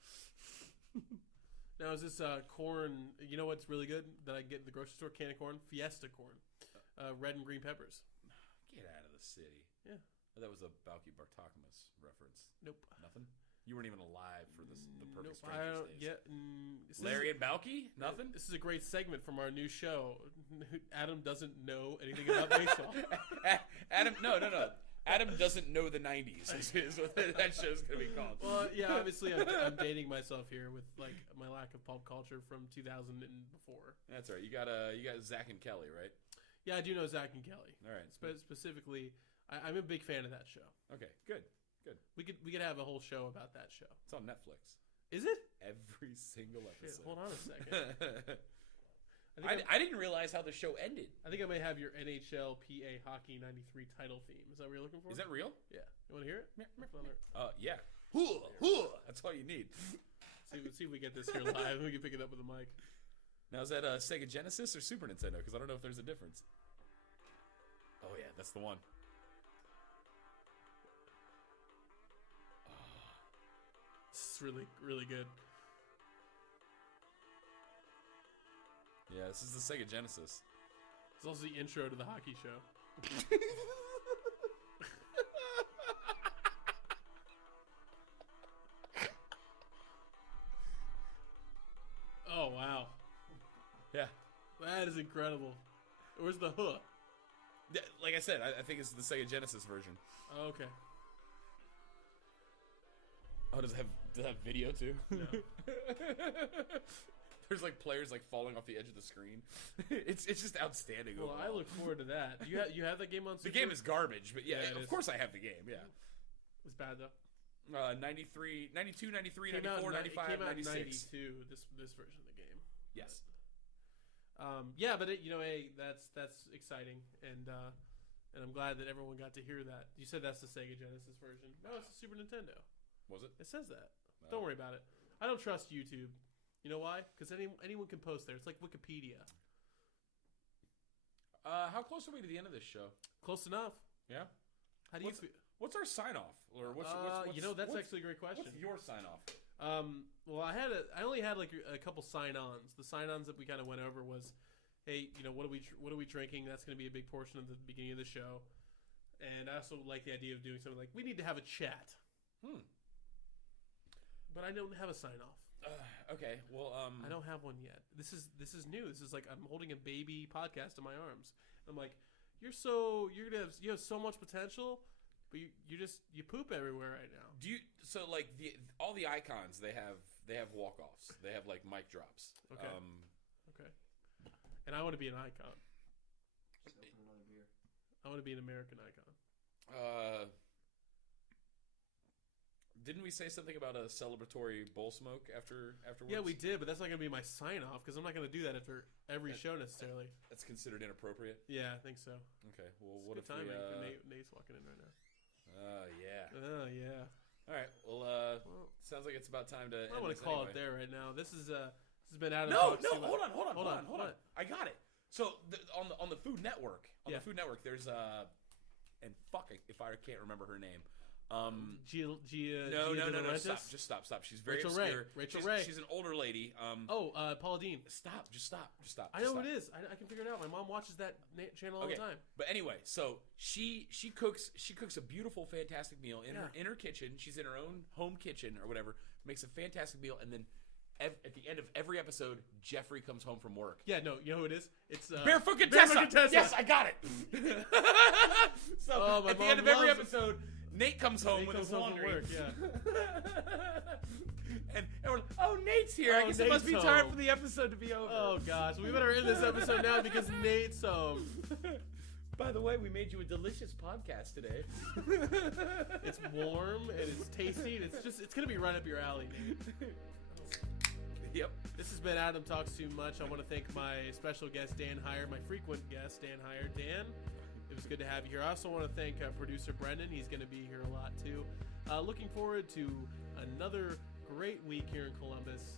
Now, is this corn? You know what's really good that I can get at the grocery store? Can of corn, Fiesta corn, red and green peppers. Get out of the city. Yeah. That was a Balky Bartokmas reference. Nope. Nothing? You weren't even alive for the Perfect nope, Strangers days. Yeah, Larry and Balky? Nothing? This is a great segment from our new show. Adam doesn't know anything about baseball. Adam, no. Adam doesn't know the 90s is what that show's going to be called. Well, yeah, obviously I'm dating myself here with like my lack of pop culture from 2000 and before. That's right. You got Zach and Kelly, right? Yeah, I do know Zach and Kelly. All right. Specifically, I'm a big fan of that show. Okay, good. We could have a whole show about that show. It's on Netflix. Is it? Every single episode. Shit, hold on a second. I didn't realize how the show ended. I think I may have your NHL PA Hockey 93 title theme. Is that what you're looking for? Is that real? Yeah. You want to hear it? Yeah. That's all you need. Let's see if we get this here live. We can pick it up with a mic. Now, is that Sega Genesis or Super Nintendo? Because I don't know if there's a difference. Oh, yeah, that's the one. This is really, really good. Yeah, this is the Sega Genesis. It's also the intro to the hockey show. Oh, wow. Yeah. That is incredible. Where's the hook? Yeah, like I said, I think it's the Sega Genesis version. Oh, okay. Oh, does it have video too? No. There's like players like falling off the edge of the screen. It's just outstanding. Well, overall. I look forward to that. You have that game on Super? The game is garbage, but yeah, of is. course I have the game. Yeah. It's bad though. 92, 93, 94, 95, 96. 92. This version of the game. Yes. Yeah, but that's exciting, and I'm glad that everyone got to hear that. You said that's the Sega Genesis version. No, it's the Super Nintendo. Was it? It says that. Don't worry about it. I don't trust YouTube. You know why? Because anyone can post there. It's like Wikipedia. How close are we to the end of this show? Close enough. Yeah. How do you? What's our sign off? Or what's that's actually a great question. What's your sign off? Well, I only had like a couple sign-ons. The sign-ons that we kind of went over was, hey, what are we drinking? That's going to be a big portion of the beginning of the show. And I also like the idea of doing something like we need to have a chat. But I don't have a sign-off. Okay, well, I don't have one yet. This is new. This is like I'm holding a baby podcast in my arms. I'm like, you have so much potential, but you poop everywhere right now. Like all the icons they have walk-offs. They have like mic drops. Okay. Okay. And I want to be an icon. Another beer. I want to be an American icon. Didn't we say something about a celebratory bowl smoke afterwards? Yeah, we did, but that's not going to be my sign-off because I'm not going to do that after every show necessarily. That's considered inappropriate? Yeah, I think so. Okay, well, it's what if timing. Nate's walking in right now. Yeah. Oh, yeah. All right, well, sounds like it's about time to end I want this to call anyway. it there right now. This is has been Adam. No, Talks Too Much. hold on. What? I got it. So on the Food Network, there's and fuck if I can't remember her name. Gia No. DeLaurentis? Stop. She's very Rachel obscure. Ray. She's an older lady. Paula Dean. Stop. I know who it is. I can figure it out. My mom watches that channel all the time. But anyway, so she cooks a beautiful, fantastic meal in her kitchen. She's in her own home kitchen or whatever. Makes a fantastic meal, and then at the end of every episode, Jeffrey comes home from work. Yeah, no, you know who it is? It's Barefoot Contessa. Yes, I got it. So at the end of every episode, Nate comes home with his laundry. Work, yeah. and we're like, oh, Nate's here. I guess it must be time for the episode to be over. Oh, gosh. We better end this episode now because Nate's home. By the way, we made you a delicious podcast today. It's warm and it's tasty. And it's going to be right up your alley, Nate. Yep. This has been Adam Talks Too Much. I want to thank my special guest, Dan Hyer, my frequent guest, Dan Hyer. Dan, it was good to have you here. I also want to thank producer Brendan. He's going to be here a lot, too. Looking forward to another great week here in Columbus.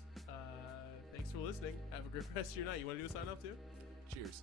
Thanks for listening. Have a great rest of your night. You want to do a sign-off, too? Cheers.